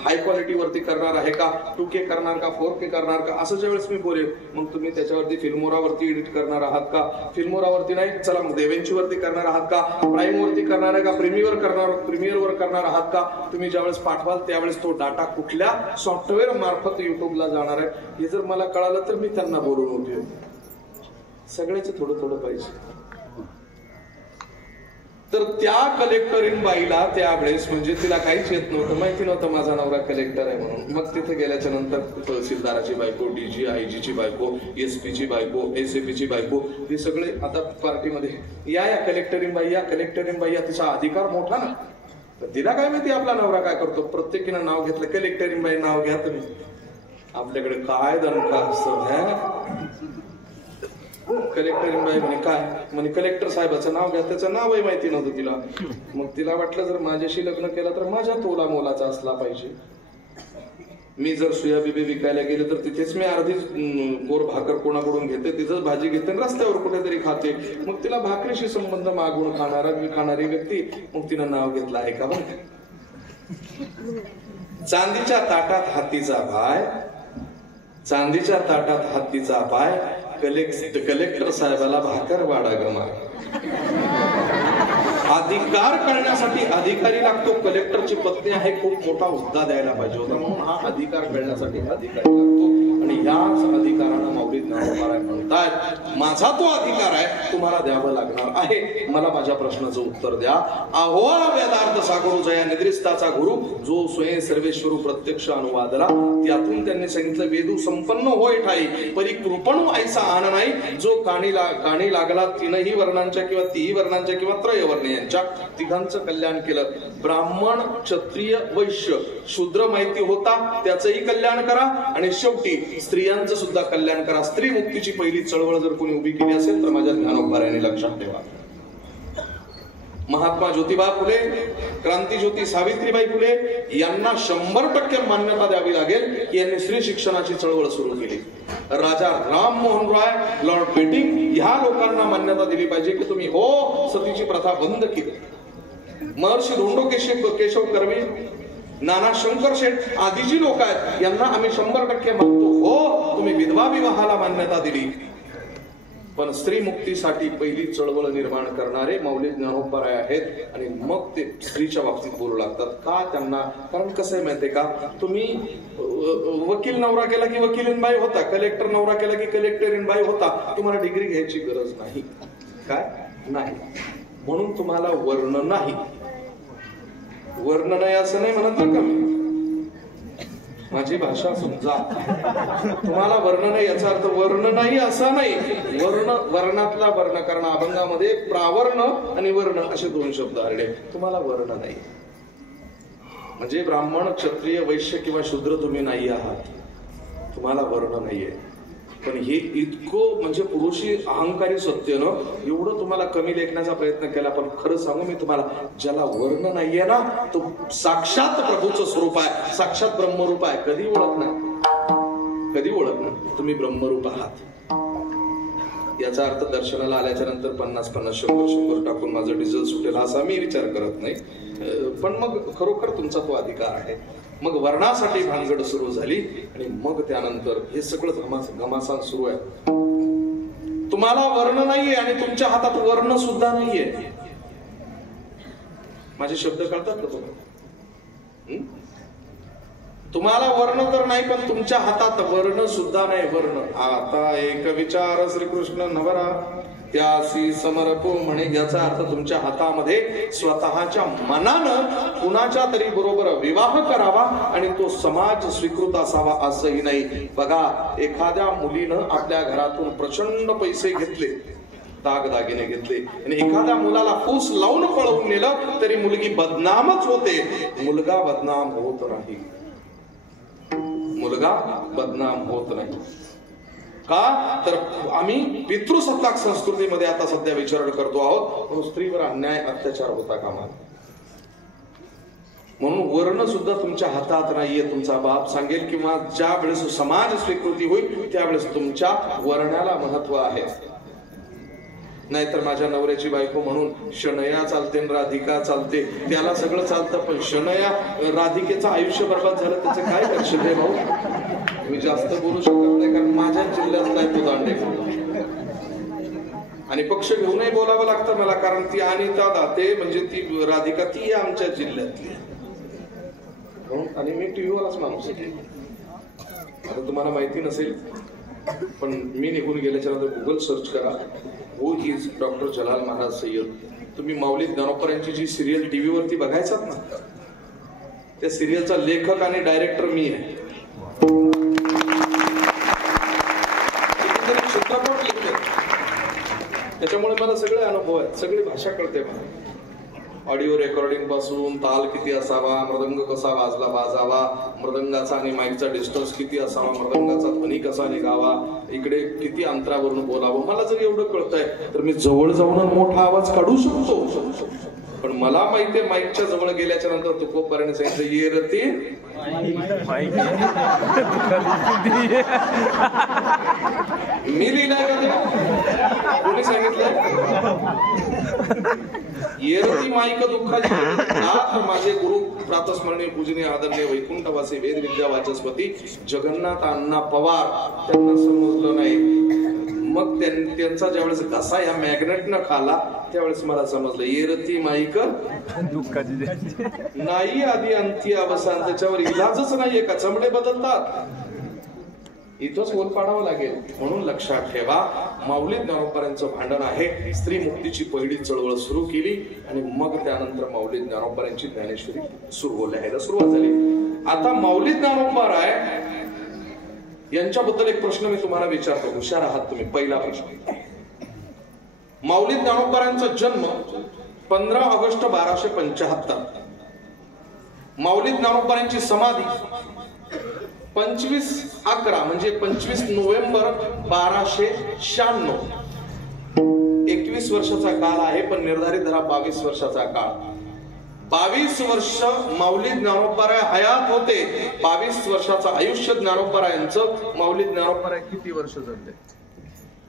हाय क्वालिटी वरती करणार आहे का, 2K करणार का, 4K करणार का, असं ज्या वेळेस मी बोलेल मग तुम्ही त्याच्यावरती फिल्मोरावरती एडिट करणार आहात का, फिल्मोरावरती नाही, चला मग देवेंची वरती करणार आहात का, प्राईम वरती करणार आहे का, प्रीमियर वर करणार आहात का, तुम्ही ज्यावेळेस पाठवाल त्यावेळेस तो डाटा कुठल्या सॉफ्टवेअर मार्फत युट्यूबला जाणार आहे, हे जर मला कळालं तर मी त्यांना बोलून उपयोग. सगळ्याच थोडं थोडं पाहिजे. तर त्या कलेक्टरीन बाईला त्यावेळेस म्हणजे तिला काहीच येत नव्हतं, माहिती नव्हतं माझा नवरा कलेक्टर आहे म्हणून. मग तिथे गेल्याच्या नंतर तहसीलदाराची बायको, DG IG ची बायको, SP ची बायको, SAP ची बायको, हे सगळे आता पार्टीमध्ये या कलेक्टरीन बाई, या कलेक्टरीन बाई, या तिचा अधिकार मोठा ना. तिला काय माहिती आपला नवरा काय करतो. प्रत्येकीनं नाव घेतलं, कलेक्टरीन बाई नाव घ्या तुम्ही. आपल्याकडे काय दणका असतं, कलेक्टरीन बाई म्हणे काय, म्हणे कलेक्टर साहेबाचं नाव घ्या. त्याचं नावही माहिती नव्हतं तिला. मग तिला वाटलं जर माझ्याशी लग्न केलं तर माझ्या तोला मोलाचा असला पाहिजे. मी जर सुया बिबे विकायला गेले तर तिथेच मी अर्धी कोर भाकर कोणाकडून घेते, तिथंच भाजी घेते, रस्त्यावर कुठेतरी खाते. मग तिला भाकरीशी संबंध मागून खाणारी व्यक्ती, मग तिनं नाव घेतलं आहे का बरं. चांदीच्या ताटात हत्तीचा पाय, चांदीच्या ताटात हत्तीचा पाय, कलेक्टर साहेबाला भाकर वाडा गमा. अधिकार करण्यासाठी अधिकारी लागतो. कलेक्टरची पत्नी आहे, खूप मोठा हुद्दा द्यायला पाहिजे होता, म्हणून हा अधिकार करण्यासाठी अधिकारी लागतो. आणि याच अधिकारानं माऊली ज्ञानोबा म्हणतात माझा तो अधिकार आहे, तुम्हाला द्यावं लागणार आहे. मला माझ्या प्रश्नाचं उत्तर द्या. अहो वेदार्थ सागरो जया निद्रिस्ताचा गुरु जो स्वयं सर्वेश्वरू प्रत्यक्ष अनुवादला, त्यातून त्यांनी सांगितलं वेदू संपन्न होय ठाई परी कृपणू ऐसा आन नाही. जो काणी लागला तीनही वर्णांच्या किंवा तिही वर्णांच्या किंवा त्रयवर्णीय तिघांचं कल्याण केलं. ब्राह्मण क्षत्रिय वैश्य शूद्र माहिती होता त्याचंही कल्याण करा आणि शेवटी स्त्रियांचं सुद्धा कल्याण करा. स्त्री मुक्तीची पहिली चळवळ जर कोणी उभी केली असेल तर माझ्या ज्ञानोबारायांनी लक्षात ठेवा. महात्मा ज्योतिबा फुले, क्रांतीज्योती सावित्रीबाई फुले यांना 100% मान्यता द्यावी लागेल की यांनी स्त्री शिक्षणाची चळवळ सुरू केली. राजा राम मोहन राय, लॉर्ड बेटिंग ह्या लोकांना मान्यता दिली पाहिजे की तुम्ही हो सतीची प्रथा बंद केली. महर्षी धोंडो केशव कर्वे, नाना शंकर शेठ आदी जी लोक आहेत यांना आम्ही 100% मानतो, हो तुम्ही विधवा विवाहाला मान्यता दिली. पण स्त्री मुक्तीसाठी पहिली चळवळ निर्माण करणारे माऊली ज्ञानोबराय आहेत. आणि मग ते स्त्रीच्या बाबतीत बोलू लागतात. का त्यांना? कारण कसं आहे माहितीये का, तुम्ही वकील नवरा केला की वकिलीन बाई होता, कलेक्टर नवरा केला की कलेक्टरीन बाई होता. तुम्हाला डिग्री घ्यायची गरज नाही. काय नाही म्हणून तुम्हाला वर्ण नाही. वर्ण नाही असं नाही म्हणत ना कमी, माझी भाषा समजा. तुम्हाला वर्ण नाही याचा अर्थ वर्ण नाही असं नाही. वर्णातला वर्ण, कारण अभंगामध्ये प्रावर्ण आणि वर्ण असे 2 शब्द आले. तुम्हाला वर्ण नाही म्हणजे ब्राह्मण क्षत्रिय वैश्य किंवा शूद्र तुम्ही नाही आहात, तुम्हाला वर्ण नाहीये. पण हे इतकं म्हणजे पुरुषी अहंकारी सत्य न एवढं तुम्हाला कमी लेखण्याचा प्रयत्न केला. पण खरं सांगू मी तुम्हाला, ज्याला वर्ण नाहीये ना तो साक्षात प्रभूचं स्वरूप आहे, साक्षात ब्रह्मरूप आहे. कधी ओळखणार? कधी ओळखणार? तुम्ही ब्रह्मरूप आहात. याचा अर्थ दर्शनाला आल्याच्या नंतर 50-50 100 टाकून माझं डिझेल सुटेल असा मी विचार करत नाही. पण मग खरोखर तुमचा तो अधिकार आहे. मग वर्णासाठी भानगड सुरू झाली आणि मग त्यानंतर हे सगळं घमासान सुरू आहे. तुम्हाला वर्ण नाहीये आणि तुमच्या हातात वर्ण सुद्धा नाहीये. माझे शब्द कळतात का तुम्हाला? तुम्हाला वर्ण तर नाही पण तुमच्या हातात वर्ण सुद्धा नाही. वर्ण आता एक विचार श्रीकृष्ण नवरा त्यासी समर्पो म्हणे. याचा अर्थ तुमच्या हातामध्ये स्वतःच्या मनानं कुणाच्या तरी बरोबर विवाह करावा आणि तो समाज स्वीकृत असावा असंही नाही. बघा, एखाद्या मुलीनं आपल्या घरातून प्रचंड पैसे घेतले, दागदागिने घेतले आणि एखाद्या मुलाला फूस लावून पळवून नेलं तरी मुलगी बदनामच होते, मुलगा बदनाम होत नाही. मुलगा बदनाम होत नाही. का तर आम्ही पितृसत्ताक संस्कृतीमध्ये आता सध्या विचार करतो आहोत. स्त्रीवर अन्याय अत्याचार होता कामा. म्हणून वर्ण सुद्धा तुमच्या हातात नाहीये. तुमचा बाप सांगेल किंवा ज्या वेळेस समाज स्वीकृती होईल त्यावेळेस तुमच्या वर्णाला महत्व आहे. नाहीतर माझ्या नवऱ्याची बायको म्हणून शनया चालते, राधिका चालते, त्याला सगळं चालतं. पण शनया राधिकेचं आयुष्य बर्बाद झालं त्याचं काय करशील रे भाऊ? मी जास्त बोलू शकत नाही कारण माझ्या जिल्ह्यात काय तो दांडे आणि पक्ष घेऊनही बोलावं लागतं मला. कारण ती अनिता दाते म्हणजे ती राधिका ती आमच्या जिल्ह्यातली आणि मी टीव्हीवरच माणूस आहे. आता तुम्हाला माहिती नसेल पण मी निघून गेल्याच्या नंतर गुगल सर्च करा, who is doctor Jalal Maharaj Sayyed. तुम्ही माऊली ज्ञानोबा यांची जी सिरियल टीव्ही वरती बघायचात ना, त्या सिरियलचा लेखक आणि डायरेक्टर मी आहे. चित्रपट लिखले त्याच्यामुळे मला सगळे अनुभव आहेत, सगळी भाषा कळते मला. ऑडिओ रेकॉर्डिंग पासून ताल किती असावा, मृदंग कसा वाजला बाजावा, मृदंगाचा आणि माईकचा डिस्टन्स किती असावा, मृदंगाचा ध्वनी कसा निघावा, इकडे किती अंतरावरून बोलावं, मला जर एवढं कळतंय तर मी जवळ जाऊन मोठा आवाज काढू शकतो. पण मला माहितीये माईकच्या जवळ गेल्याच्या नंतर तुकोबाराने सांगितलं ये रती मी लिहिलाय का? कोणी सांगितलंय? येरती माईक दुःखाची माझे गुरु प्रातस्मरणीय पूजनीय आदरणीय वैकुंठवासी वेद विद्या वाचस्पती जगन्नाथ अण्णा पवार त्यांना समजलं नाही. मग त्यांचा ज्यावेळेस घसा या मॅग्नेटनं खाला त्यावेळेस मला समजलं येरती माईक दुःखाची नाही आधी अंती अवसान, त्याच्यावर इलाजच नाहीये का चमडे बदलतात. इथंच बोल पाडावं लागेल. म्हणून लक्षात ठेवा, माऊली ज्ञानोबांचं भांडण आहे. स्त्री मुक्तीची पहिली चळवळ सुरू केली आणि मग त्यानंतर माऊली ज्ञानोबांची ज्ञानेश्वरी सुरू लिहायला सुरुवात झाली. आता माऊली ज्ञानोबा यांच्याबद्दल एक प्रश्न मी तुम्हाला विचारतो, हुशार आहात तुम्ही. पहिला प्रश्न, माऊली ज्ञानोबांचा जन्म 15 ऑगस्ट 1275. माऊली ज्ञानोबांची समाधी 25/11 म्हणजे 25 नोव्हेंबर 1296. 21 वर्षाचा काळ आहे, पण निर्धारित धरा 22 वर्षाचा काळ. 22 वर्ष माऊली ज्ञानोबा हयात होते. 22 वर्षाचं आयुष्य ज्ञानोबा यांचं. माऊली ज्ञानोबा किती वर्ष जगले?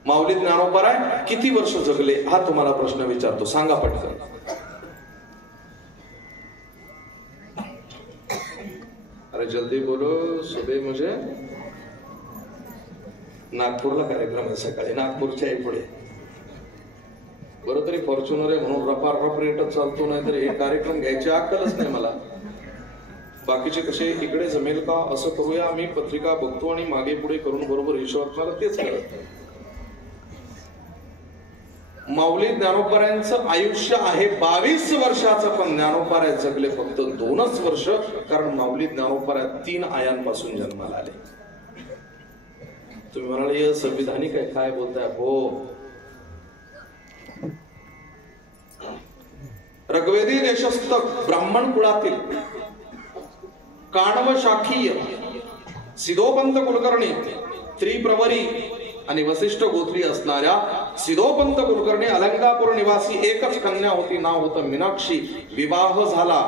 माऊली ज्ञानोबा किती वर्ष जगले हा तुम्हाला प्रश्न विचारतो, सांगा पटकन. अरे जल्दी बोलो, सुबह मुझे नागपूरला कार्यक्रम आहे सकाळी, नागपूरच्या आई पुढे. बरं तरी फॉर्च्युनर आहे म्हणून रपारप रेटच चालतो, नाही तर हे कार्यक्रम घ्यायची अक्कलच नाही मला. बाकीचे कसे इकडे जमेल का असं करूया, मी पत्रिका बघतो आणि मागे पुढे करून बरोबर हिशोब मला तेच करत. माऊली ज्ञानोबांचं आयुष्य आहे 22 वर्षाचं, पण ज्ञानोबा जगले फक्त 2च वर्ष. कारण माऊली ज्ञानोबा 3 आयांपासून जन्माला आले. तुम्ही म्हणाले संविधानिक आहे, काय बोलताय? हो, ऋग्वेदी देशस्थ ब्राह्मण कुळातील काणव शाखीय सिद्धोपंत कुलकर्णी, त्रिप्रवरी आणि वसिष्ठ गोत्री असणाऱ्या सिद्धोपंत कुलकर्णी अलंकापूर निवासी एकच कन्या होती, नाव होतं मीनाक्षी. विवाह झाला.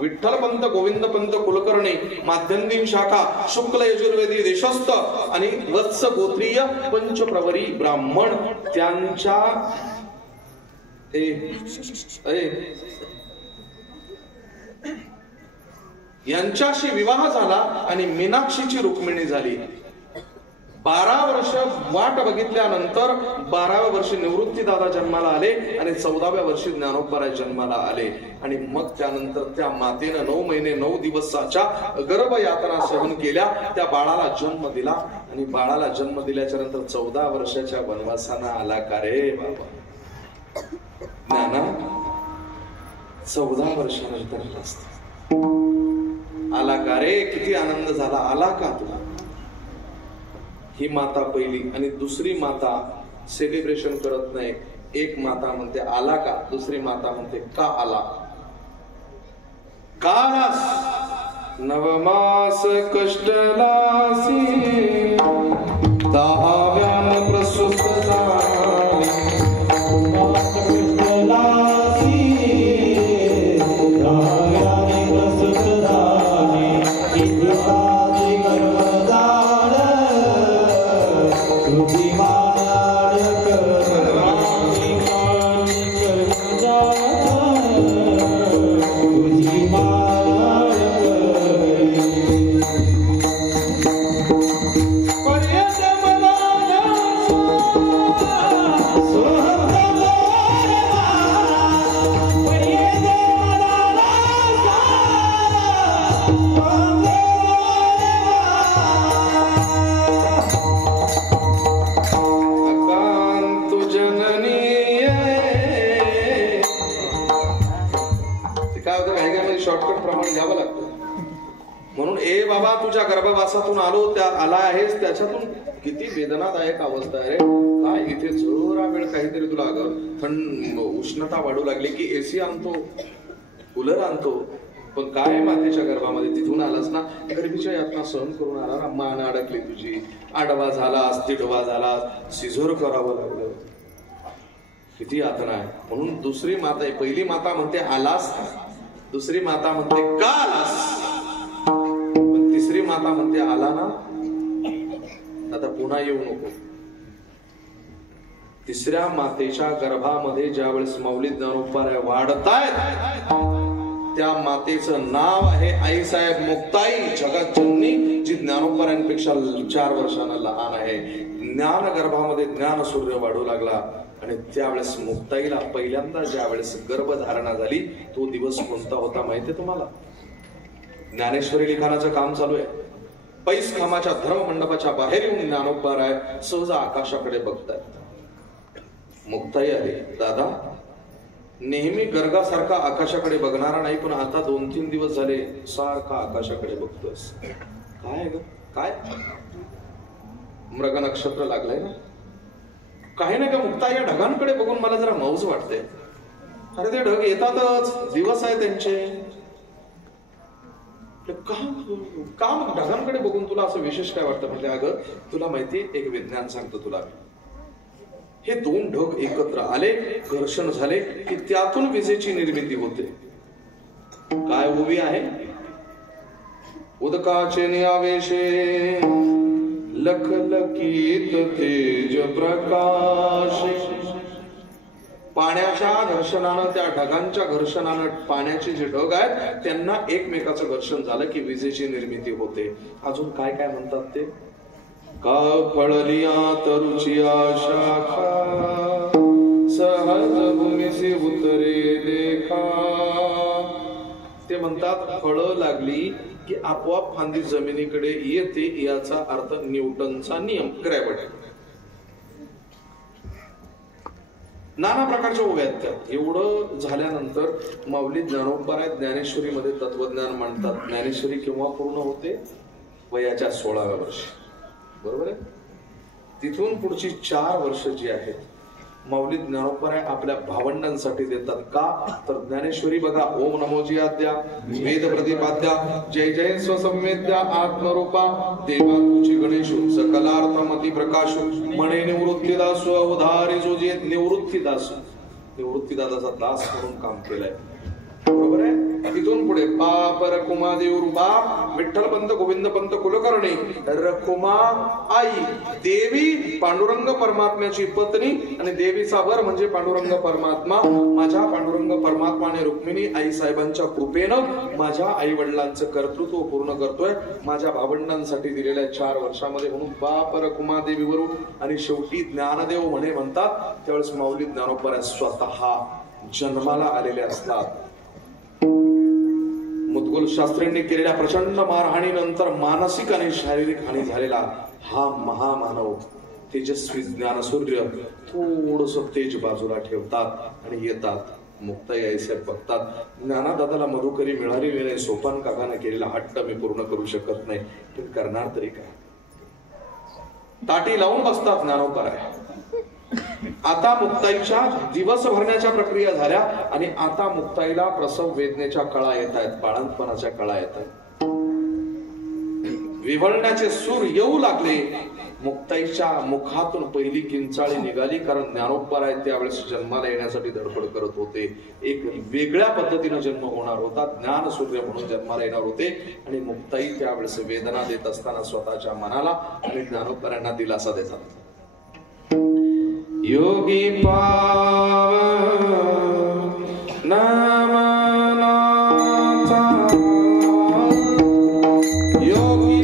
विठ्ठलपंत गोविंदपंत कुलकर्णी माध्यंदिन शाखा शुक्ल यजुर्वेदी देशस्थ आणि वत्स गोत्रीय पंचप्रवरी ब्राह्मण त्यांच्या यांच्याशी विवाह झाला आणि मीनाक्षीची रुक्मिणी झाली. 12 वर्ष वाट बघितल्यानंतर 12व्या वर्षी निवृत्ती दादा जन्माला आले आणि 14व्या वर्षी ज्ञानोबा जन्माला आले. आणि मग त्यानंतर त्या मातेनं 9 महिने 9 दिवसाच्या गर्भयातना सहन केल्या. त्या बाळाला जन्म दिला आणि बाळाला जन्म दिल्याच्या नंतर 14 वर्षाच्या वनवासाना आला का रे बाबा ज्ञाना? 14 वर्षानंतर आला का रे? किती आनंद झाला. आला का तुला? ही माता पहिली. आणि दुसरी माता सेलिब्रेशन करत नाही. एक माता म्हणते आला का, दुसरी माता म्हणते का आला. कालास नवमास कष्टलासी 10व्यान प्रसूत तुझ्या गर्भवासातून आलो, त्या आला आहेस, त्याच्यातून किती वेदनादायक अवस्था आहे. काय इथे जरा वेळ काहीतरी तुला थंड उष्णता वाढू लागली की एसी आणतो, कूलर आणतो. पण काय मातेच्या गर्भामध्ये तिथून आलास ना, गर्भीच्या यातना सहन करून आला ना, मान अडकली तुझी, आडवा झालास, तिडवा झाला, सिझर करावं लागलं. किती यातना आहे. म्हणून दुसरी माता, पहिली माता म्हणते आलास, दुसरी माता म्हणते का आलास, तिसरी माता म्हणते आला ना, आता पुन्हा येऊ नको. तिसऱ्या मातेच्या गर्भामध्ये ज्यावेळेस माऊली ज्ञानोबा वाढतायत, त्या मातेचं नाव आहे आईसाहेब मुक्ताई जगत जननी, जी ज्ञानोबांपेक्षा 4 वर्षांना लहान आहे. ज्ञान गर्भामध्ये ज्ञान सूर्य वाढू लागला आणि त्यावेळेस मुक्ताईला पहिल्यांदा ज्या वेळेस गर्भधारणा झाली तो दिवस कोणता होता माहितीये तुम्हाला? ज्ञानेश्वरी लिखाणाचं काम चालू आहे. पैस खामाच्या धर्म मंडपाच्या बाहेर येऊन ज्ञानोबराय सहज आकाशाकडे बघतायत. मुक्ताई आली, दादा नेहमी गर्गासारखा आकाशाकडे बघणारा नाही, पण आता 2-3 दिवस झाले सारखा आकाशाकडे बघतोयस. काय ग काय? मृग नक्षत्र लागलंय ना? काही नाही का मुक्ताई, या ढगांकडे बघून मला जरा मौज वाटते. अरे ते ढग येतातच, दिवस आहे त्यांचे. काम ढगांकडे बघून तुला असं विशेष काय वाटतं? म्हणजे अगं तुला माहिती, एक विज्ञान सांगतो तुला. हे 2 ढग एकत्र आले, घर्षण झाले की त्यातून विजेची निर्मिती होते. काय उभी आहे? उदकाचे नियावेशे लखलखीत तेज प्रकाश. पाण्याच्या घर्षणानं, त्या ढगांच्या घर्षणानं पाण्याचे जे ढग आहेत त्यांना एकमेकाचं घर्षण झालं की विजेची निर्मिती होते. अजून काय काय म्हणतात ते? का फळलिया तरुचिया शाखा सहज भूमीसी उतरे देखा. ते म्हणतात फळं लागली की आपोआप फांदी जमिनीकडे येते, याचा अर्थ न्यूटनचा नियम, ग्रॅव्हिटी. नाना प्रकारच्या उभ्या आहेत त्या. एवढं झाल्यानंतर माऊली ज्ञानोबराय ज्ञानेश्वरीमध्ये तत्वज्ञान मांडतात. ज्ञानेश्वरी केव्हा पूर्ण होते? वयाच्या 16व्या वर्षी, बरोबर आहे. तिथून पुढची 4 वर्ष जी आहेत माऊली ज्ञानोबराय आपल्या भावंडांसाठी देतात. का तर ज्ञानेश्वरी बघा, ओम नमोजी आद्या वेद प्रतिपाद्या जय जय स्वसंवेद्या आत्मरूपा देवा तुझी गणेशु सकलार्थमती प्रकाशु म्हणे निवृत्तीदास उधारी जो जे निवृत्तीदास, निवृत्तीदादाचा दास म्हणून काम केलंय, बरोबर आहे. तिथून पुढे पापर कुमादेव रूपा विठ्ठलपंत गोविंदपंत कुलकर्णी रखुमा आई देवी पांडुरंग परमात्म्याची पत्नी आणि देवीचा वर म्हणजे पांडुरंग परमात्मा. माझ्या पांडुरंग परमात्मा आणि रुक्मिणी आई साहेबांच्या कृपेनं माझ्या आई वडिलांचं कर्तृत्व पूर्ण करतोय माझ्या भावंडांसाठी दिलेल्या 4 वर्षामध्ये. म्हणून पापर कुमादेवीवरून आणि शेवटी ज्ञानदेव म्हणे म्हणतात. त्यावेळेस माऊली ज्ञानोबराय स्वतः जन्माला आलेले असतात. मुद्गल शास्त्रींनी केलेल्या प्रचंड मारहाणीनंतर मानसिक आणि शारीरिक हानी झालेला हा महामानव तेजस्वी ज्ञानसूर्य थोडस तेज बाजूला ठेवतात आणि येतात. मुक्ताई आईसाहेब बघतात, ज्ञानादादाला मधुकरी मिळाली नाही, सोपान काकाने केलेला हट्ट मी पूर्ण करू शकत नाही, पण करणार तरी काय. ताटी लावून बसतात ज्ञानोबराय. आता मुक्ताईच्या दिवस भरण्याच्या प्रक्रिया झाल्या आणि आता मुक्ताईला प्रसव वेदनेच्या कळा येत आहेत, बाळंतपणाच्या कळा येत आहेत, विवळण्याचे सूर येऊ लागले. मुक्ताईच्या मुखातून पहिली किंचाळी निघाली, कारण ज्ञानोबराय त्यावेळेस जन्माला येण्यासाठी धडपड करत होते. एक वेगळ्या पद्धतीने जन्म होणार होता, ज्ञान सूर्य म्हणून जन्माला येणार होते. आणि मुक्ताई त्यावेळेस वेदना देत असताना स्वतःच्या मनाला आणि ज्ञानोबरायांना दिलासा देतात. योगी पाव नामनाचा योगी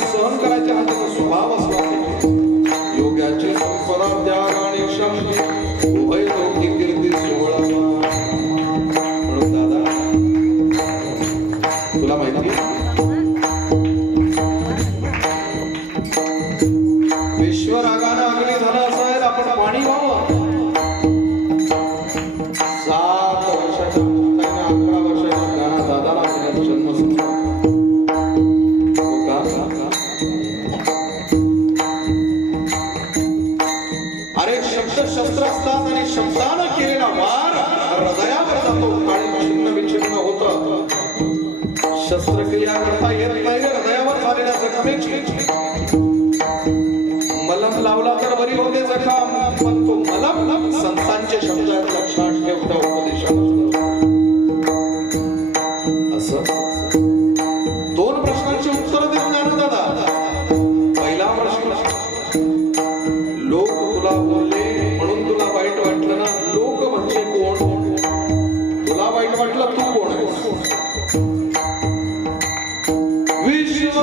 सहन करायचे हा त्याचा स्वभाव असला पाहिजे. योग्याची संपदा त्याग आणि शक्ती उभय लोकी कीर्ती सोहळा. म्हणून दादा तुला माहिती विश्वरागानं अग्नी झालं असेल आपण पाणी व्हावं. 7 वर्षाच्या मुक्ताने 11 वर्षाच्या गाणा दादाला जन्म सुद्धा अरे शब्द शस्त्र असतात आणि शब्दानं केलेला वार हृदयावर जातो आणि छिन्न विछिन्न होतं. शस्त्रक्रिया करता येत नाही हृदयावर झालेल्या जखमेची. मलम लावला तर बरी होते जखम, पण तो मलम संतांचे शब्द लक्षात ठेवता उपदेशात. असं 2 प्रश्नांची उत्तर देऊन जाणं दादा. पहिला प्रश्न, लोक तुला बोलले म्हणून तुला वाईट वाटलं ना. लोक म्हणजे कोण? तुला वाईट वाटलं तू कोण आहेस? विश्व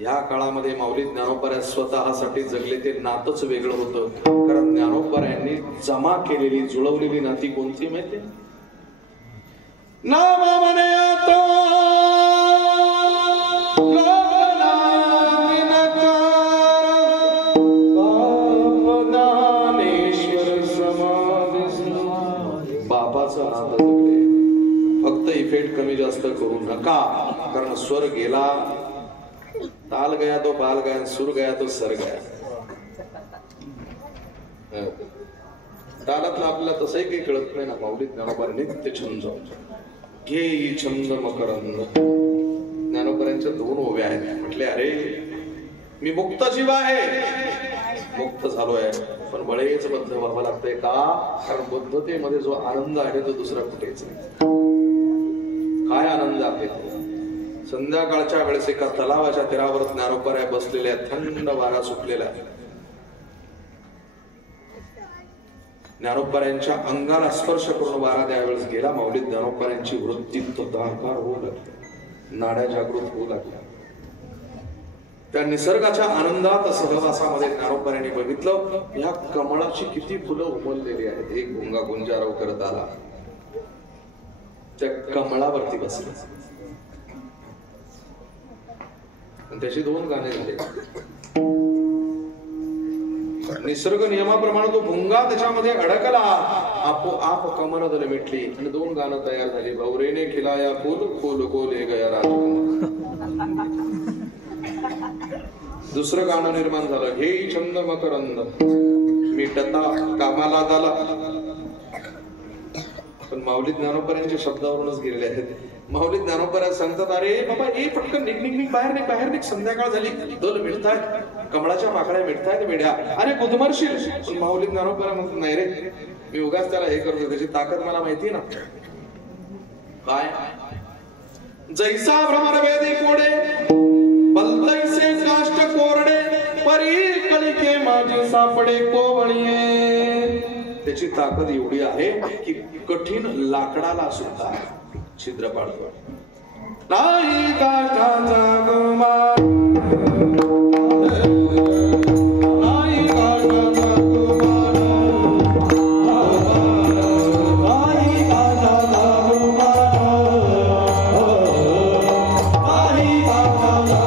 या काळामध्ये माऊली ज्ञानोबा स्वतःसाठी जगले ते नातच वेगळं होतं. कारण ज्ञानोबा यांनी जमा केलेली जुळवलेली नाती कोणती माहिती? नामा म्हणे बापाचं नातं जगले. फक्त इफेक्ट कमी जास्त करू नका, कारण स्वर गेला, ताल गया तो बाल गया, सुर गया तो सर गया. तालातलं आपल्याला तसंही काही कळत नाही ना. माऊली ज्ञानोबा नित्य छंद घेई छंद मकरंद. ज्ञानोबरांच्या 2 ओव्या आहेत. म्हटले अरे मी मुक्त जीव आहे, मुक्त झालोय, पण बळेच बद्ध व्हावं लागतंय का? कारण बद्धतेमध्ये जो आनंद आहे तो दुसरा कुठेच नाही. काय आनंद आहे? संध्याकाळच्या वेळेस एका तलावाच्या तीरावर ज्ञानोबा बसलेल्या, थंड वारा सुटलेला आहे. ज्ञानोबा अंगाला स्पर्श करून वारा त्यावेळेस गेला. माऊली ज्ञानोबा वृत्ती तदाकार होऊ लागली, नाड्या जागृत होऊ लागल्या. त्या निसर्गाच्या आनंदात सहवासामध्ये ज्ञानोबा बघितलं या कमळाची किती फुलं उमललेली आहेत. एक भुंगा गुंजारव करत आला, त्या कमळावरती बसला. त्याची 2 गाणे झाले. निसर्ग नियमाप्रमाणे तो भुंगा त्याच्यामध्ये अडकला, आपोआप कमरदल मिटली आणि 2 गाणं तयार झाली. भवरेने खिलाया फूल, फूल को ले गया राजकुमार. दुसरं गाणं निर्माण झालं, हे छंद मकरंद. मिटता कामाला झाला. पण माऊली ज्ञानोबरांच्या शब्दावरूनच गेलेले आहेत. माऊली ज्ञानोबरा सांगतात, अरे बाबा ए पटकन निघ निघ निघ, बाहेर निघ, संध्याकाळ झाली, दल मिळताय, कमळाच्या पाकळ्या मिळतायत वेड्या, अरे गुदमरशील. पण माऊली ज्ञानोबरा म्हणतात, नाही रे, मी उगाच त्याला हे करतो, त्याची ताकद मला माहिती ना. काय जैसा भ्रमर वेदे कोडे बलदैसे काष्ट कोरडे परी कलिके माझे सापडे कोवळीये. त्याची ताकद एवढी आहे की कठीण लाकडाला सुद्धा छिद्र पाडतो. नाही काठाचा गुमान, नाही काठाचा गुमान, नाही काठाचा गुमान, नाही काठाचा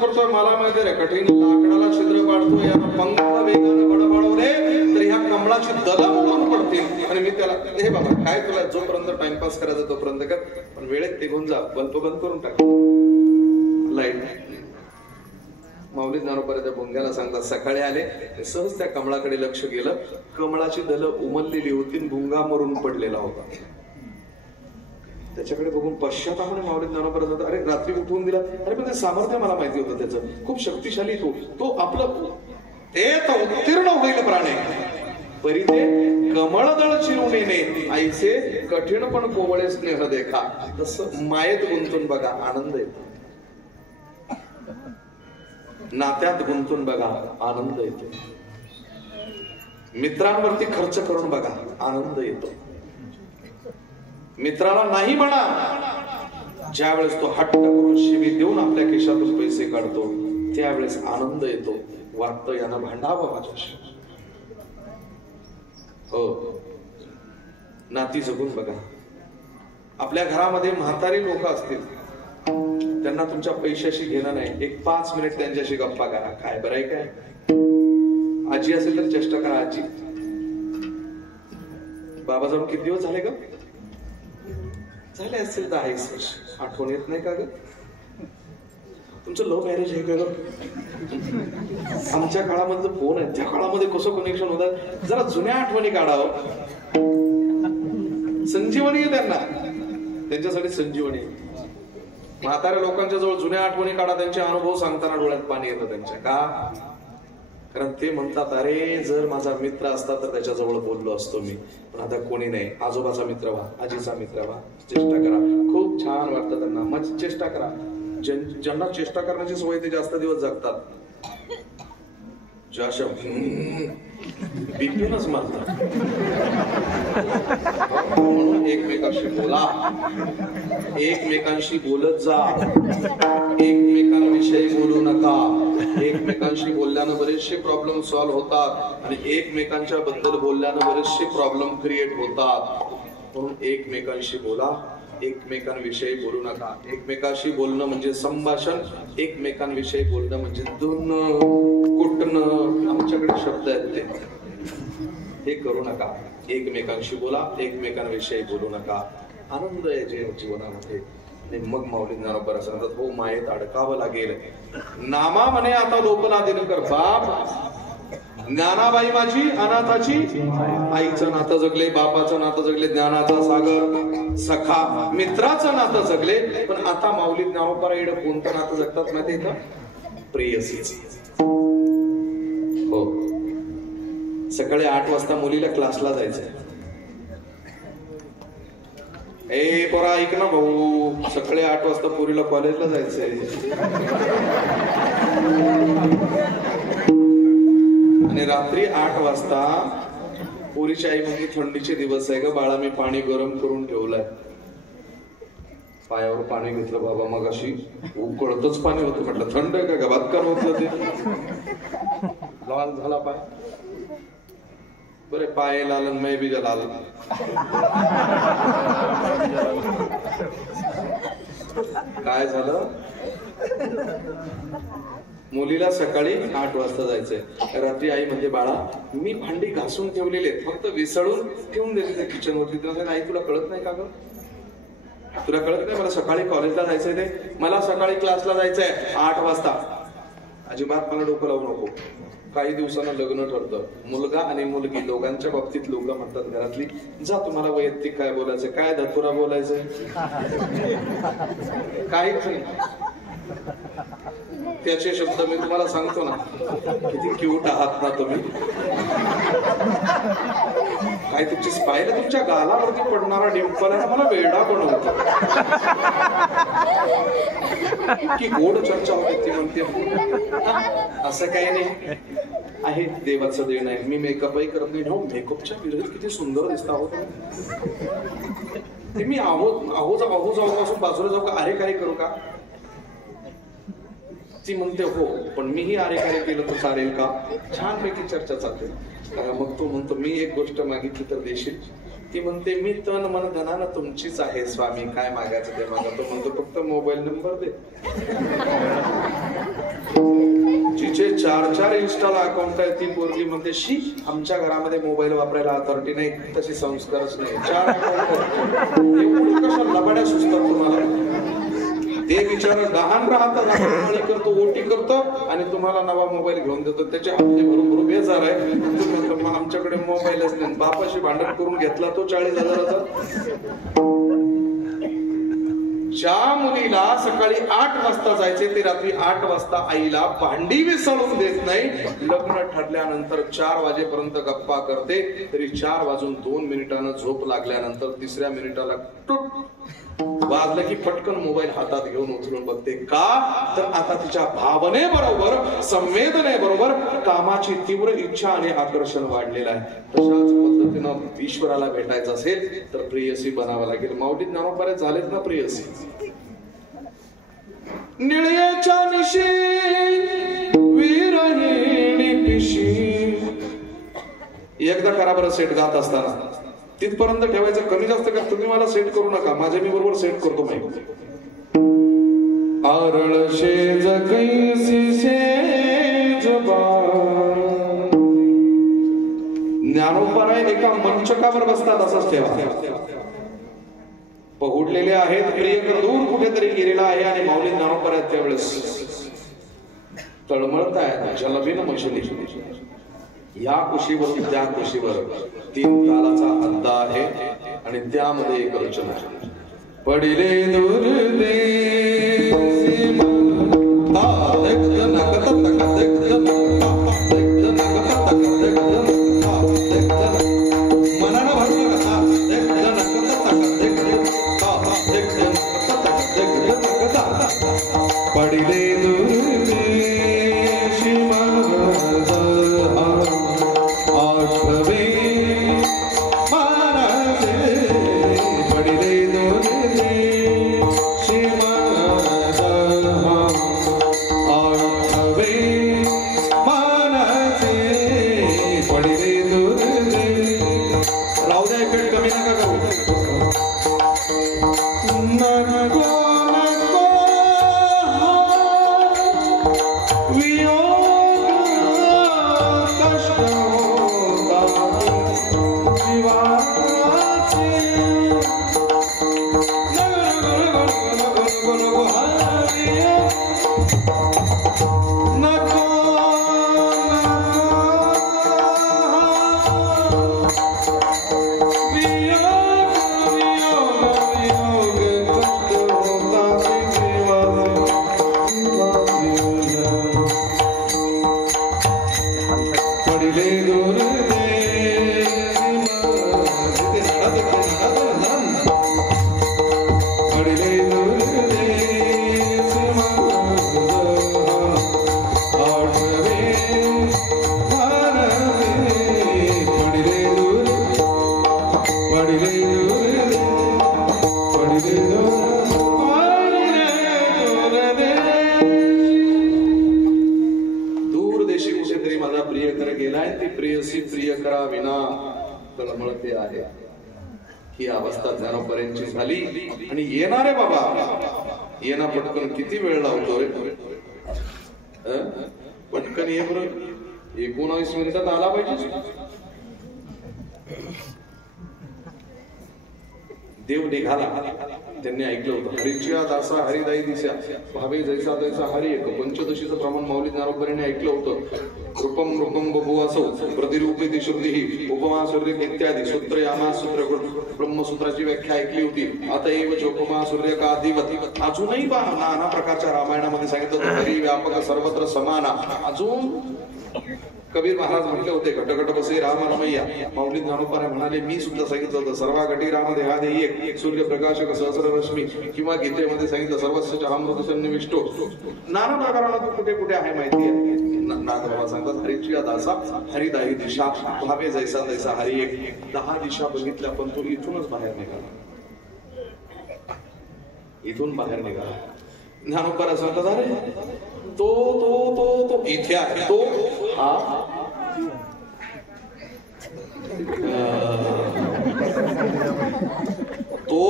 करतोय. मला माहिती रे, कठीण लाकडाला छिद्र पाडतोय, यानं पंख वेगाने बडबडवले तर ह्या कमळाची दलं मोडून पडतील. आणि मी त्याला, हे बाबा काय तुला जोपर्यंत टाइमपास करायचा तोपर्यंत कर, पण वेळेत निघून जा, बल्ब बंद करून टाक, लाईट. माऊली ज्ञानोबा त्या भुंग्याला सांगतात, सकाळी आले, सहज त्या कमळाकडे लक्ष गेलं, कमळाची दलं उमललेली होती, भुंगा मरून पडलेला होता. त्याच्याकडे बघून पश्चातापाने माऊली ज्ञानोबा जातात, अरे रात्री उठवून दिला, अरे पण ते सामर्थ्य मला माहिती होतं त्याचं, खूप शक्तिशाली तो आपलं ते तर उत्तीर्ण होईल प्राणे, परी ते कमळदळ चिरून येणे, आईचे कठीण पण कोवळे स्नेह देखा. तसं मायेत गुंतून बघा, आनंद येतो. नात्यात गुंतून बघा, आनंद येतो. मित्रांवरती खर्च करून बघा, आनंद येतो. मित्राला नाही म्हणा, ज्या वेळेस तो हट्ट करून शिवी देऊन आपल्या खिशातून पैसे काढतो, त्यावेळेस आनंद येतो. वाटतं यानं भांडावं माझ्याशी. हो, नाती जगून बघा. आपल्या घरामध्ये म्हातारी लोक असतील, त्यांना तुमच्या पैशाशी घेणं नाही, एक 5 मिनिट त्यांच्याशी गप्पा करा, काय बरं आहे काय. आजी असेल तर चेष्टा करा, आजी बाबा जाऊन किती दिवस झाले ग, झाले असतील 10-20 वर्ष, आठवण येत नाही का ग, तुमचं लव्ह मॅरेज आहे का ग. आमच्या काळामध्ये फोन आहे, त्या काळामध्ये कसं कनेक्शन होतात, जरा जुन्या आठवणी काढावं. संजीवनी आहे त्यांना, त्यांच्यासाठी संजीवनी. म्हाताऱ्या लोकांच्या जवळ जुन्या आठवणी काढा, त्यांचे अनुभव सांगताना डोळ्यात पाणी येतं त्यांच्या. का? कारण ते म्हणतात, अरे जर माझा मित्र असता तर त्याच्याजवळ बोललो असतो मी, पण आता कोणी नाही. आजोबाचा मित्र व्हा, आजीचा मित्र व्हा, चेष्टा करा, खूप छान वाटतं त्यांना, मग चेष्टा करा. ज्यांना चेष्टा करण्याची सवय ते जास्त दिवस जगतात. ज्या बीपीनच मारतात. म्हणून एकमेकांशी बोला, एकमेकांशी बोलत जा, एकमेकांविषयी बोलू नका. एकमेकांशी बोलल्यानं बरेचसे प्रॉब्लेम सॉल्व्ह होतात आणि एकमेकांच्या बद्दल बोलल्यानं बरेचसे प्रॉब्लेम क्रिएट होतात. म्हणून एकमेकांशी बोला, एकमेकांविषयी बोलू नका. एकमेकांशी बोलणं म्हणजे संभाषण, एकमेकांविषयी बोलणं म्हणजे धुणं कुटणं, आमच्याकडे शब्द आहेत ते. हे करू नका. एकमेकांशी बोला, एकमेकांविषयी बोलू नका. आनंद आहे जीवनामध्ये. आणि मग माऊली ज्ञानोबा सांगतात, हो मायेत अडकावं लागेल. नामा म्हणे आता लोकला दिनकर बाप. ज्ञानाबाई माझी अनाथाची, आईचं नातं जगले, बापाचं नातं जगले, ज्ञानाचा सागर सखा मित्राचं नातं जगले. पण आता माऊली ज्ञानोबा इकडे कोणतं नातं जगतात माहिती आहे का? प्रेयसीच. हो, सकाळी 8 वाजता मुलीला क्लासला जायचंय. ए पोरा ऐक ना भाऊ, सकाळी 8 वाजता पोरीला कॉलेजला जायचंय. आणि रात्री 8 वाजता पोरीची आई म्हणजे थंडीचे दिवस आहे ग बाळा, मी पाणी गरम करून ठेवलंय. पायावर पाणी घेतलं बाबा, मग अशी उकळतच पाणी होतं. म्हटलं थंड आहे का गबात कर होतं ते. लाल झाला पाय. बरे पाय लाल मै बी लाल. काय झालं, मुलीला सकाळी 8 वाजता जायचंय. रात्री आई म्हणजे बाळा मी भांडी घासून ठेवलेले फक्त विसळून ठेवून दिले किचन वरती. आई तुला कळत नाही का ग, तुला कळत नाही मला सकाळी कॉलेजला जायचंय ते, मला सकाळी क्लासला जायचंय 8 वाजता. अजिबात मला डोकं लावू नको. काही दिवसांना लग्न ठरतं. मुलगा आणि मुलगी दोघांच्या बाबतीत लोक म्हणतात घरातली, जा तुम्हाला वैयक्तिक काय बोलायचं, काय धतुरा बोलायचंय, काहीच नाही. त्याचे शब्द मी तुम्हाला सांगतो ना, किती क्यूट आहात ना तुम्ही. काय तुमची स्पाईल तुमच्या गालावरती पडणारा डिंपल आहे ना, मला वेडा बनवतो. की गोड चर्चा होते ती म्हणते. असं काही नाही आहे, देवाचं देण आहे. मी मेकअपही करत नाही. मेकअपच्या विरोधात किती सुंदर दिसत आहोत ते. मी आहो जाऊ पासून बाजूला जाऊ का, अरे कार्य करू का. ती म्हणते हो, पण मीही अरे कार्य केलं तर चालेल का. छानपैकी चर्चा चालते. मग तो म्हणतो मी एक गोष्ट मागितली तर देशील. ती म्हणते मी तन मन धनानं तुमचीच आहे स्वामी, काय मागायचं ते मागा. तो म्हणतो फक्त मोबाईल नंबर दे. जिचे 4 इन्स्टाला अकाउंट आहे ती पोरगी म्हणते शी आमच्या घरामध्ये मोबाईल वापरायला अथॉरिटी नाही, तशी संस्कारच नाही. 4 अकाउंट कशा लबाड्या सुचतात तुम्हाला. ते विचार लहान राहतात करतो, ओटी करतो आणि तुम्हाला नवा मोबाईल घेऊन देतो. त्याचे हप्ते भरून बेजार आहे. मग आमच्याकडे मोबाईलच नाही. बापाशी भांडण करून घेतला तो 40,000चा. ज्या मुलीला सकाळी 8 वाजता जायचे ते रात्री 8 वाजता आईला भांडी विसळून देत नाही. लग्न ठरल्यानंतर 4 वाजेपर्यंत गप्पा करते, तरी 4 वाजून 2 मिनिटांना झोप लागल्यानंतर 3ऱ्या मिनिटाला वाजलं की पटकन मोबाईल हातात घेऊन उचलून बघते. का तर आता तिच्या भावनेबरोबर संवेदनेबरोबर कामाची तीव्र इच्छा आणि आकर्षण वाढलेलं आहे. तशाच पद्धतीनं ईश्वराला भेटायचं असेल तर प्रेयसी बनावं लागेल. माऊली ज्ञानोबा झालेत ना प्रेयसी. निळ्याच्या निशी विरहिणी पिशी. एकदा करा बरं सेट गात असताना. तिथपर्यंत ठेवायचं, कमी जास्त का तुम्ही मला सेट करू नका, माझ्या मी बरोबर सेट करतो. माहिती आरळ शेज कैसी शेज ज्ञानोबा एका मंचकावर बसतात असंच ठेवा. पहुडलेले आहेत, प्रियकर दूर कुठेतरी गेलेला आहे आणि माऊली ज्ञानोबा आहेत त्यावेळेस तळमळतायत जलबीन मछली. या कुशीवरती त्या कुशीवर 3 तालाचा अद्दा आहे आणि त्यामध्ये एक रचना आहे. पडिले दुर्दे पडिले प्रेयसी प्रिय करा विना तळमळते आहे. ही अवस्था ज्ञानोबरांची झाली. आणि येणारे बाबा येणा पटकन किती वेळ लावतो रे. पटकन ये बरं. 19 मिनिटात आला पाहिजे. देव निघाला. त्यांनी ऐकलं होतं हरीच्या दासा हरिदाई दिशा भावे जैसा तैसा हरी एक. पंचदशीचं प्रमाण माऊली ज्ञानोबरांनी ऐकलं होतं. रूपम रूपम बभुवासौ प्रतिरूपिती श्रुती उपमा सूर्य इत्यादी सूत्र यामा सूत्र ब्रह्मसूत्राची व्याख्या ऐकली होती. अतएव चोपमा सूर्य का अधिवत. अजूनही नाना प्रकारच्या रामायणामध्ये सांगितलं हरी व्यापक सर्वत्र समाना. अजून कबीर महाराज म्हटले होते घटघट बसे राम रमैया. माऊली ज्ञानोबा म्हणाले मी सुद्धा सांगितलं होतं सर्वा घटी राम देहादेही एक सूर्य प्रकाशक सहस्र रश्मी. किंवा गीतेमध्ये सांगितलं सर्वस्व अमृत सन्निविष्टो. नाना प्रकाराला तो कुठे कुठे आहे माहिती आहे. नागबाबा सांगतात हरीची दासा हरिदाही दिशा भावे जैसा तैसा हरी एक. 10 दिशा बघितल्या पण तो इथूनच बाहेर निघाला. इथून बाहेर निघाला. ज्ञानोबा सांगतात अरे तो तो तो तो इथे आहे. तो हा तो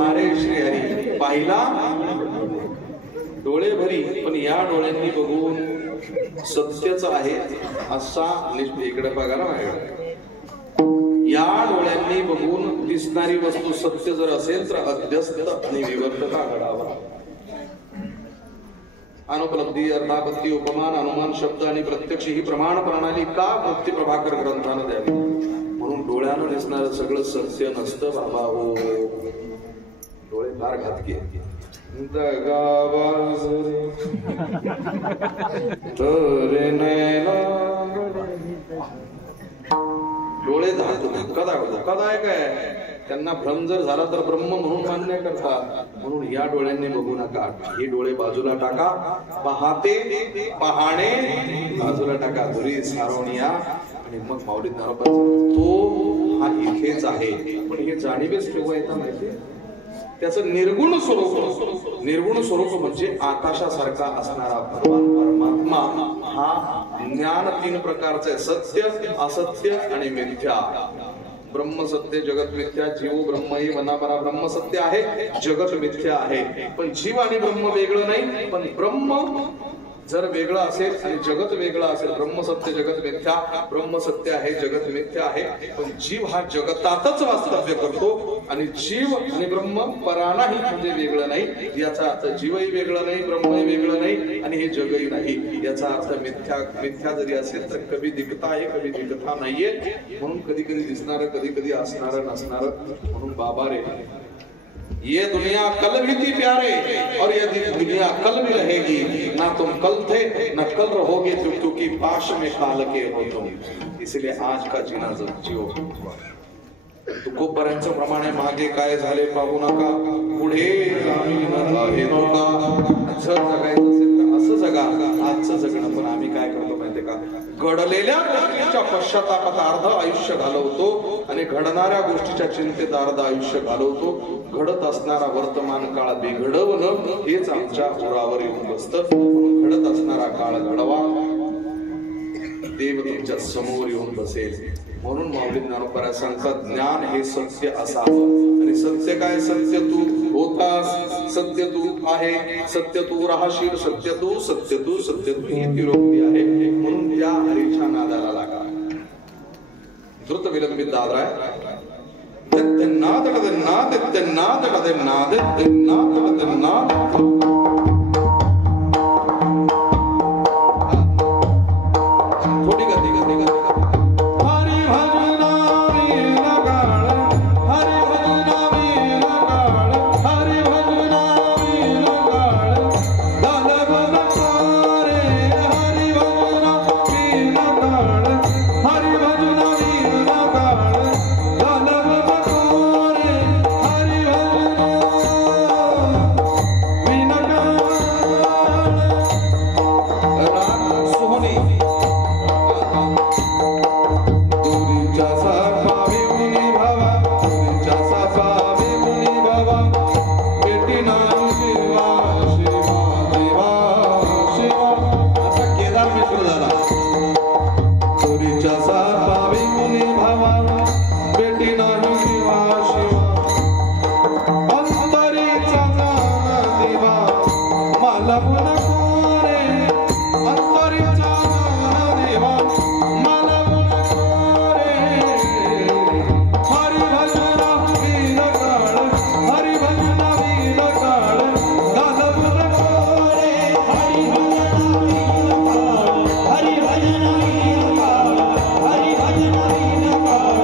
अरे श्री हरी पाहिला डोळे भरी. पण या डोळ्यांनी बघून सत्यच आहे असा इकडे बघा ना माझ्याकडे. या डोळ्यांनी बघून दिसणारी वस्तू सत्य जर असेल तर अध्यस्त आणि विवर्तता घडावा. अनुपलब्धी अर्थापत्ती उपमान अनुमान शब्द आणि प्रत्यक्ष ही प्रमाण प्रणाली का भक्ती प्रभाकर ग्रंथानं द्यावी. म्हणून डोळ्यानं दिसणारं सगळं सत्य नसतं बाबा. हो डोळे फार घातकी आहेत. डोळे धोकादायक आहे. त्यांना भ्रम जर झाला तर ब्रह्म म्हणून मान्य करतात. म्हणून या डोळ्यांनी बघू नका. हे डोळे बाजूला टाका. पाहते पाहणे बाजूला टाका. धुरी सारवणीया. आणि मग माऊली ज्ञानोबा तो हा इथेच आहे. पण हे जाणीवेच केव्हा येतं माहिती. त्याचं निर्गुण स्वरूप. निर्गुण स्वरूप म्हणजे आकाशासारखा असणारा भगवान परमात्मा. हा ज्ञान 3 प्रकारचं आहे. सत्य असत्य आणि मिथ्या. ब्रह्म सत्य जगत मिथ्या. जीव ब्रह्मही मनापरा ब्रह्म सत्य आहे जगत मिथ्या आहे. पण जीव आणि ब्रह्म वेगळं नाही. पण ब्रह्म जर वेगळं असेल आणि जगत वेगळं असेल. ब्रह्म सत्य जगत मिथ्या. ब्रह्म सत्य आहे जगत मिथ्या आहे. पण जीव हा जगतातच वास्तव्य करतो. आणि जीव आणि ब्रह्म परानाही म्हणजे वेगळं नाही. याचा अर्थ जीवही वेगळं नाही ब्रह्मही वेगळं नाही आणि हे जगही नाही. याचा अर्थ मिथ्या मिथ्या जरी असेल तर कधी दिखता आहे कधी दिखता नाहीये. म्हणून कधी कधी दिसणारं कधी कधी असणारं नसणारं. म्हणून बाबा रे ये दुनिया कल भी थी प्यारे और यदि दुनिया कल भी रहेगी ना तुम कल थे न कल रहोगे क्योंकि पाश में काल के हो तुम. इसलिए आज का जीना जियो. तुकोबरांच्या प्रमाणे मागे काय झाले पाहू नका. पुढे आहे नका. जर जगायचं असेल तर असं जगा. आजचं जगणं पण आम्ही काय करतो माहितीये का. घडलेल्या गोष्टीच्या पश्चातापात अर्ध आयुष्य घालवतो आणि घडणाऱ्या गोष्टीच्या चिंतेत अर्ध आयुष्य घालवतो. घडत असणारा वर्तमान काळ बिघडवणं हेच आमच्या उरावर येऊन बसतं. म्हणून घडत असणारा काळ घडवा. देव तुमच्या समोर येऊन बसेल. म्हणून माऊली ज्ञानोबा सांगतात ज्ञान हे सत्य असावं. आणि सत्य काय. सत्य तू होतास. सत्य तू आहे. सत्य तू राहशील. सत्य तू सत्य तू सत्य तू ही तिरोक्ती आहे. म्हणून त्या हरीच्या नादाला लागा. द्रुत विलंबित दादरा आहे. नाद नाद नाद नाद नाद नाद विना पावी मुनी भावा बेटी नाही शिवा शिवा अंतरीचा ज्ञान दिवा मला नको रे अंतरीचा ज्ञान दिवा मला नको रे हरी भजना वीर काळ हरी भजना वीर काळ दादव नको रे हरी भजना वीर काळ हरी भजना वीर काळ हरी भजना वीर काळ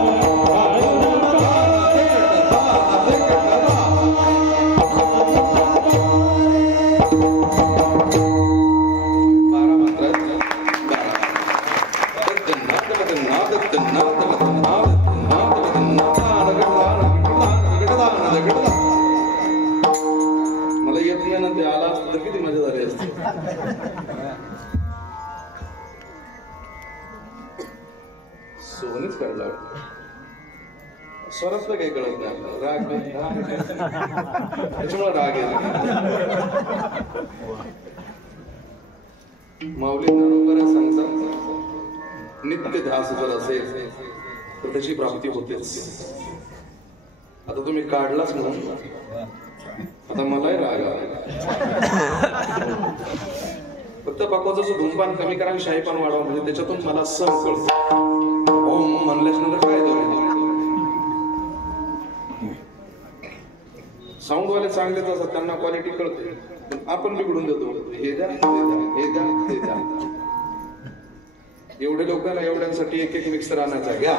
मला येत नाही ना ते आला असतं तर किती मजा झाली असते सोनीच काढला स्वरातलं काही कळत नाही आपल्याला राग त्याच्यामुळे राग येतो माऊली ज्ञानोबा सांगतात नित्य ध्यास जर असेल तर त्याची प्राप्ती होतेच आता तुम्ही काढलाच म्हणून आता मलाही राग आला फक्त बापाचा जो धूमपान कमी करा आणि शाहीपान वाढवा म्हणजे त्याच्यातून मला सण कळतो ओम म्हणल्याच नंतर काय दोन साऊंडवाले चांगलेच असतात त्यांना क्वालिटी कळते आपण बिघडून देतो हे द्या हे द्या ते द्या एवढे लोक ना एवढ्यांसाठी एक एक मिक्सर आणायचा घ्या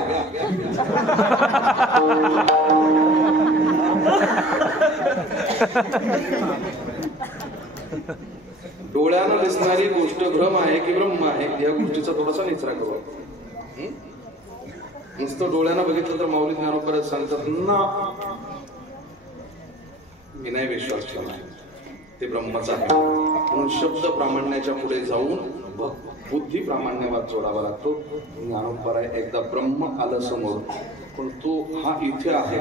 डोळ्यानं दिसणारी गोष्ट भ्रम आहे की ब्रह्म आहे या गोष्टीचा थोडासा निचरा करू नुसतं डोळ्यानं बघितलं तर माऊली ज्ञानोबा सांगतात ना मी नाही विश्वास ठेवला ते ब्रह्मच आहे म्हणून शब्द प्रामाण्याच्या पुढे जाऊन बुद्धी प्रामाण्यवाद जोडावा लागतो ज्ञानोबा एकदा ब्रह्म आलं समोर पण तो हा इथे आहे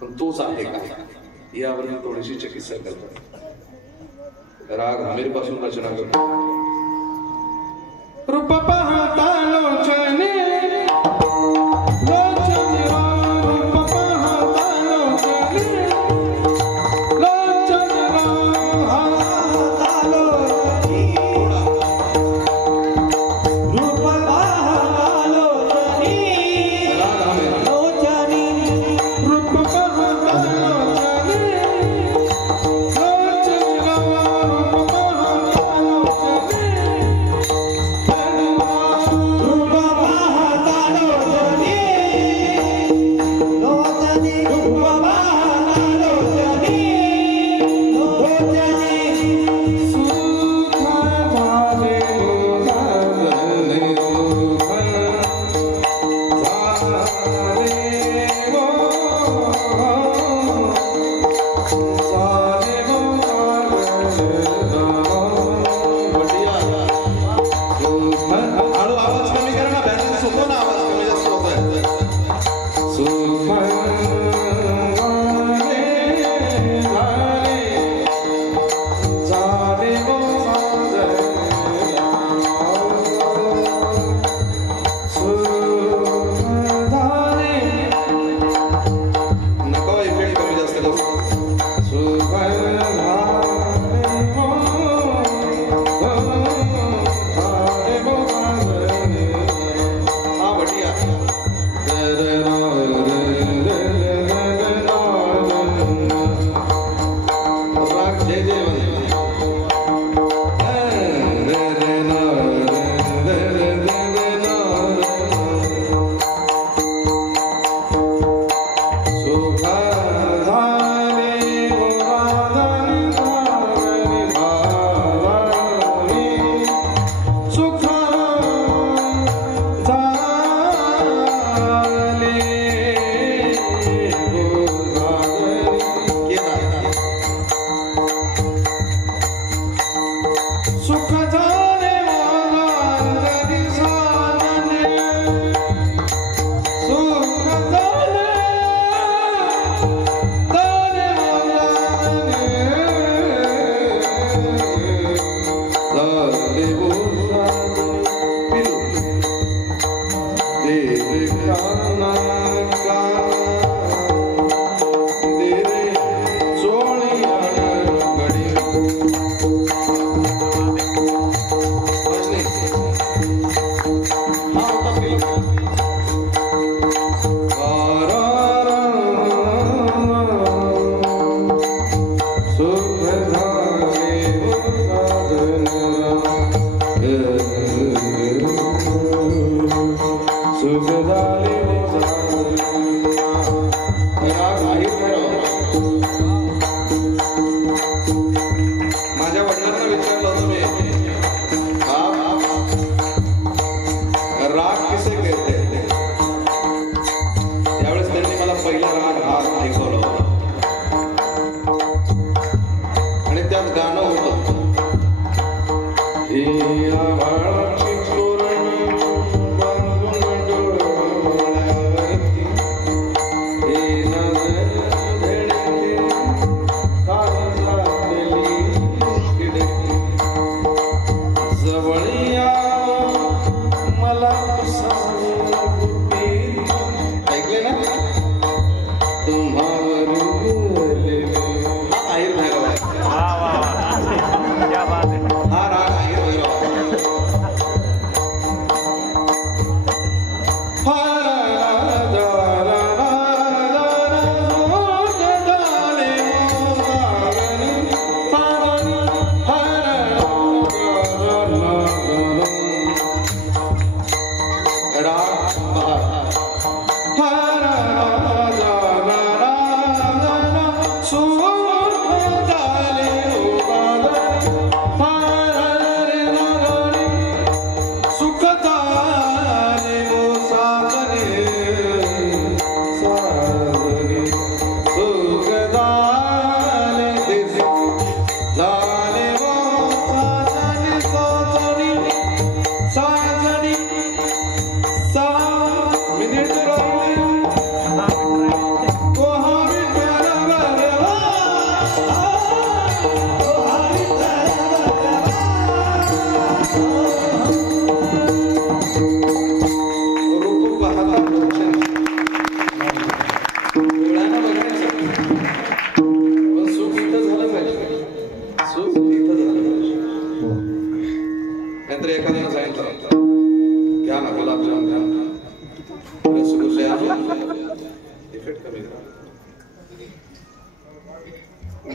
पण तोच आहे का यावर थोडीशी चिकित्सा करतात राग हमीर पासून रचना करतो रूप पाहता लोचने रूप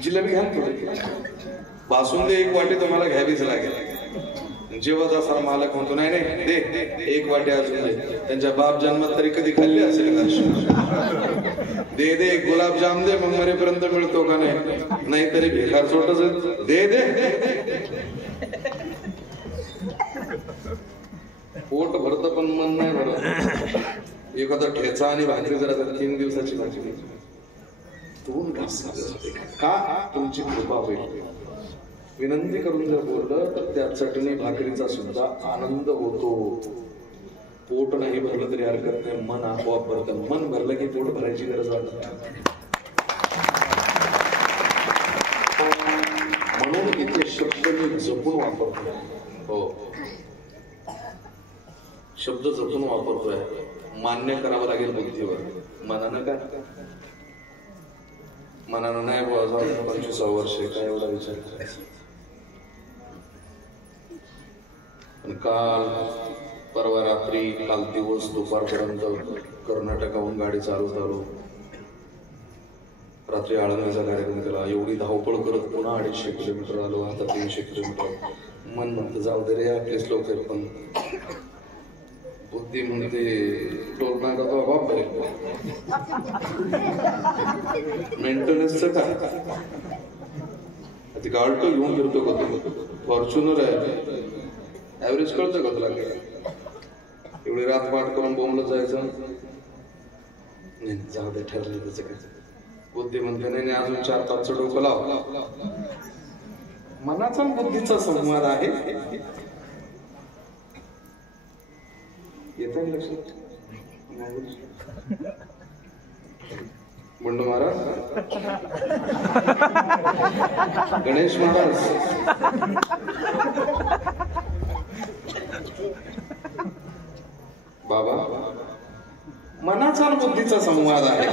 जिलेबी घ्या बासुंदी एक वाटी तुम्हाला घ्यावीच लागेल. जेव्हा जसा मालक म्हणतो नाही नाही दे एक वाटी अजून दे. त्यांच्या बाप जन्मात तरी कधी खाल्ली असेल का? दे दे गुलाबजाम दे मग मरेपर्यंत मिळतो का नाही, नाहीतरी भिकार चोटच दे दे. पोट भरत पण मन नाही भरत. एखादा ठेचा आणि भाकरी जरा 3 दिवसाची भाजी दोन घास का तुमची कृपा होईल. विनंती करून जर बोललं तर त्या चटणी भाकरीचा सुद्धा आनंद होतो. पोट नाही भरलं तरी हरकत नाही, मन आपोआप भरतं. मन भरलं की पोट भरायची गरज वाटत. म्हणून इथे शब्द मी जपून वापरतो. हो, शब्द जपून वापरतोय. मान्य करावं लागेल बुद्धीवर, मनानं का मनानं नाही. 25 वर्ष काय एवढा विचार करायचा. पण काल परवा रात्री काल दिवस दुपारपर्यंत कर्नाटकाहून गाडी चालवत आलो. रात्री आळंदीचा कार्यक्रम केला. एवढी धावपळ करत पुन्हा 250 किलोमीटर आलो. आता 300 किलोमीटर. मन म्हणतं जाऊ दे रे आपलेच लोक आहेत. पण बुद्धी म्हणते टोल नाका तो बाप करेल. मेंटेनन्सचं काय ती गाल्टो घेऊन फिरतो का तू? फॉर्च्युनर आहे, ऍव्हरेज कळतं का तुला? एवढी रात पाठ करून बोंबलं जायचं नाही. जाऊ दे ठरलं त्याचं काय. बुद्धी म्हणते नाही अजून 4 तासचं डोकं लाव. मनाचा बुद्धीचा संवाद आहे. येतं लक्षात? बंडू महाराज, गणेश महाराज, बाबा मनाचा आणि बुद्धीचा संवाद आहे.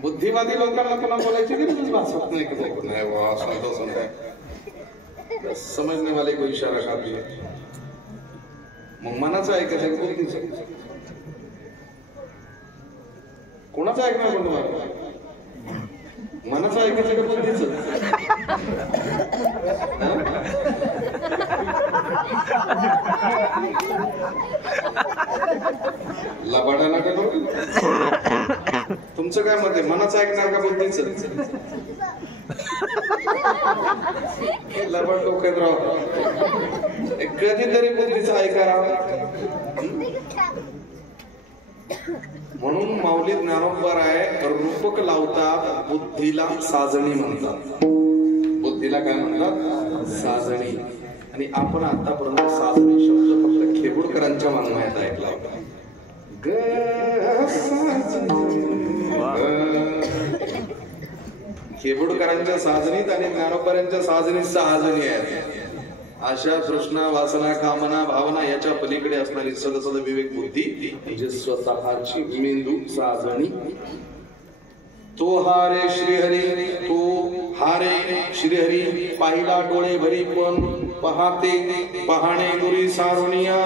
बुद्धिवादी लोकांना पुन्हा बोलायची गरजच भासत नाही. नाही वा संतोष नाही समजने वाले को इशारा काफी है. मग मनाचं ऐकायचं बुद्धीचं कोणाचं ऐकणार पण तुम्हाला मनाचं ऐकायचं का बुद्धीचं? लबाडा नका करू. तुमचं काय मत आहे मनाचं ऐकणार का बुद्धीचं? लबाड लोक आहेत राव. कधीतरी बुद्धीचं ऐका. म्हणून माऊली ज्ञानोबा आहे रूपक लावतात बुद्धीला साजणी म्हणतात. बुद्धीला काय म्हणतात? साजणी. आणि आपण आतापर्यंत साजणी शब्द फक्त खेबुडकरांच्या वाङ्मयात ऐकला होता. खेबुडकरांच्या साजनीत आणि ज्ञानोबांच्या साजनीत साजणी आहेत. आशा तृष्णा वासना कामना भावना याच्या पलीकडे असणारी सदसद विवेक बुद्धी म्हणजे स्वतःची मेंदू साजणी. तो हारे श्रीहरी तो हारे श्रीहरी पाहिला डोळे भरी पण पाहते पाहणे गुरी सारुनिया.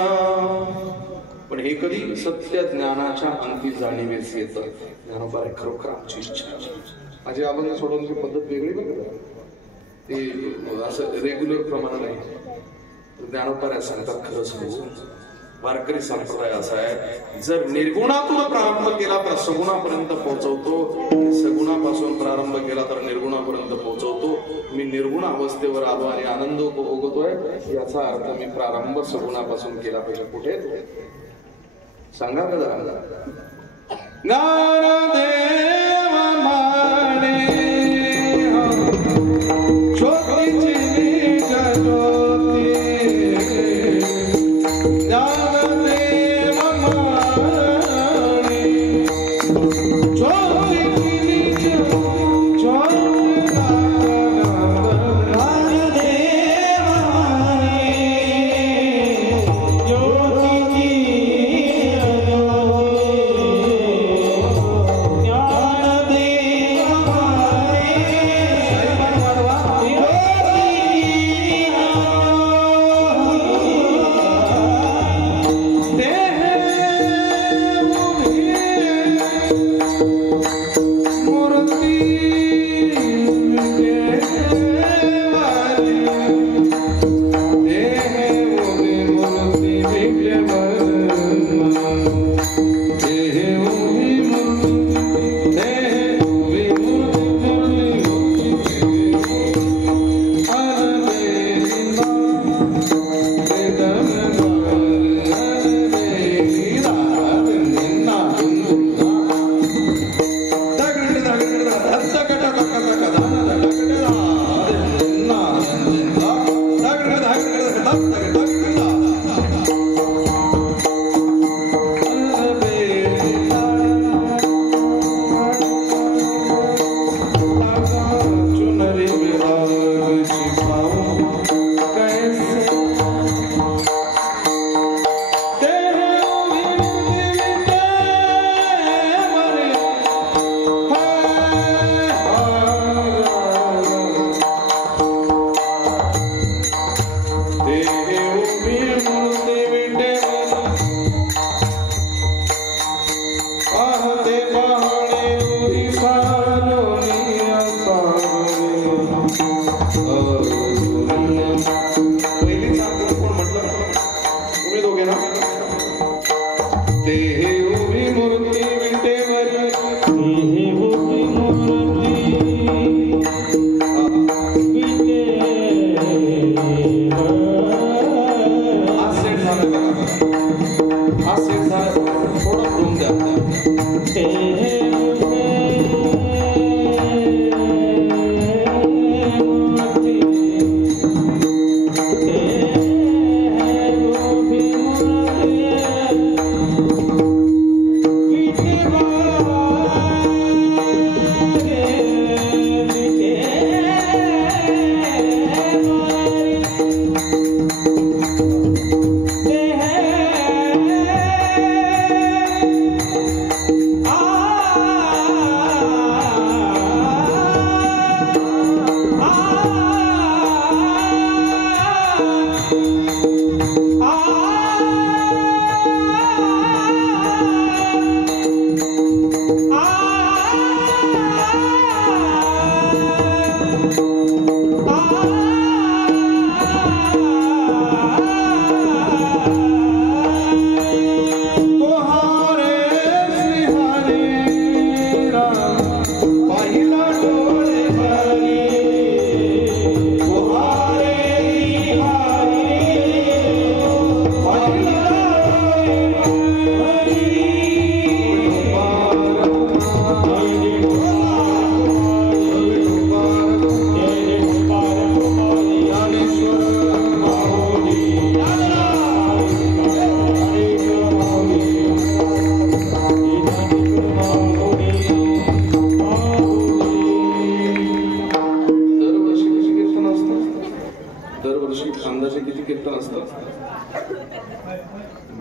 पण हे कधी सत्य ज्ञानाच्या अंती जाणीवेस येतं. ज्ञानोबा खरोखर आमची इच्छा. माझी अभंग सोडवण्याची पद्धत वेगळी बघा. ते असं रेग्युलर प्रमाण नाही. ज्ञानोबा सांगतात खरंच हो. वारकरी संप्रदाय असा आहे जर निर्गुणातून प्रारंभ केला तर सगुणापर्यंत पोहोचवतो. सगुणापासून प्रारंभ केला तर निर्गुणापर्यंत पोहोचवतो. मी निर्गुण अवस्थेवर आलो आणि आनंद भोगतोय याचा अर्थ मी प्रारंभ सगुणापासून केला पाहिजे. कुठे सांगा का जरा. ज्ञानदेव माने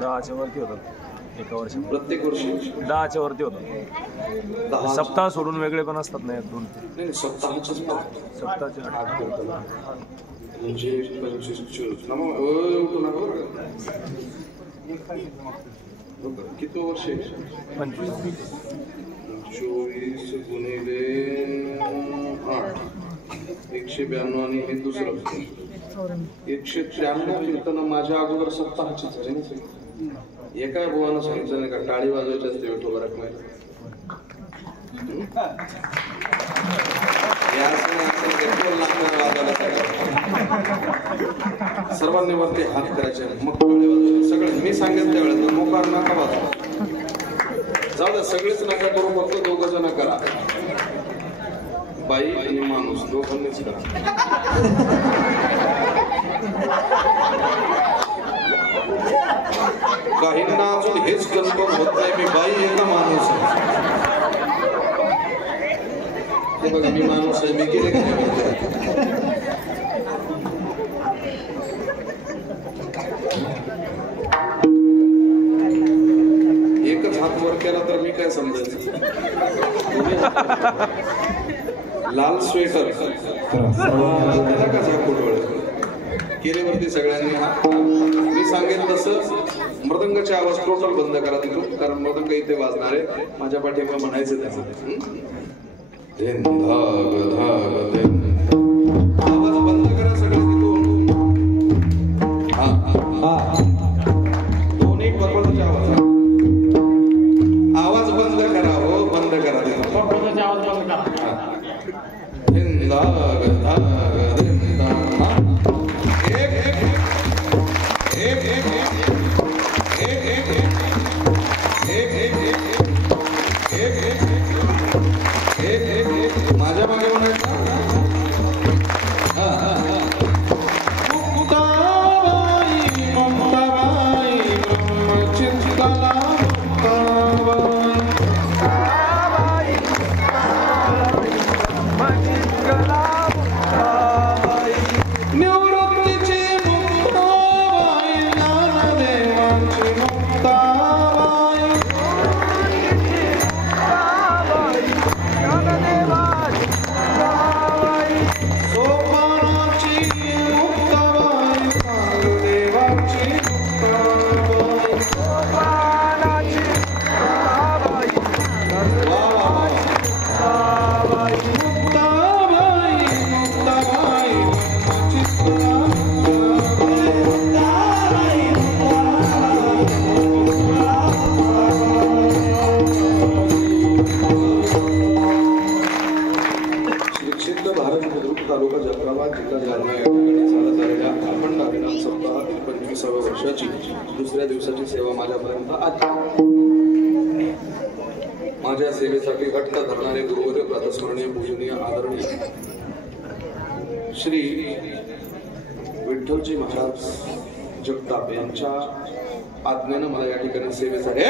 10च्या वरती होतात एका वर्षी. प्रत्येक वर्षी 10च्या वरती होतात. 10 सप्ताह सोडून वेगळे पण असतात ना 2-3 नाही सप्ताहाच्याच सप्ताहाचे 8 होतात. म्हणजे 25 उठू नका बरं का. किती वर्ष आहे? 25. 24 गुणिले 8 192 आणि हे दुसरं 193 कीर्तन माझ्या अगोदर सप्ताहाची झाली. एका बुवानं सांगितलं नाही का टाळी वाजवायची असते विठोबा रखमायला. सर्वांनी वरती हात करायचे मग टाळी वाजवायचे सगळे. मी सांगेन त्यावेळेस मोकार नका वाजवा. जाऊ द्या सगळेच नका करू फक्त 2 जण करा. बाई आणि माणूस दोघांनीच करा. काहींना अजून हेच कन्फर्म होत नाही मी बाई आहे का माणूस आहे. ते बघा मी माणूस आहे मी केले का नाही. एकच हात वर केला तर मी काय समजायचं. लाल स्वेटर त्याला का झाकून केलेवरती सगळ्यांनी हात. मी सांगेन तसं मृदंगाची आवाज टोटल बंद करा तिथून कारण मृदंग इथे वाजणार आहे. माझ्या पाठीमागे म्हणायचं त्याचं आवाज बंद करा सगळे तिथून. दोन्ही पकडाचे आवाज आवाज बंद करा. हो बंद करा पकडाचे आवाज बंद करा. माझ्या मागे म्हणायचं मुक्ताबाई ममताबाई ब्रह्मचिंतला निवृत्तीची मुक्ताबाई ज्ञानदेवांची मुक्ताबाई सोपानाची मुक्ताबाई कालदेवाची मुक्ताबाई तालुका जफराबाद जिल्हा जालना या ठिकाणी चालत आलेल्या अखंड हरिनाम सप्ताहातील 25व्या वर्षाची दुसऱ्या दिवसाची सेवा माझ्यापर्यंत आली. माझ्या सेवेसाठी घट्ट धरणारे गुरुवर्य प्रातस्मरणीय पूजनीय आदरणीय श्री विठ्ठलजी महाराज जगताप यांच्या आज्ञेनं मला या ठिकाणी सेवेसाठी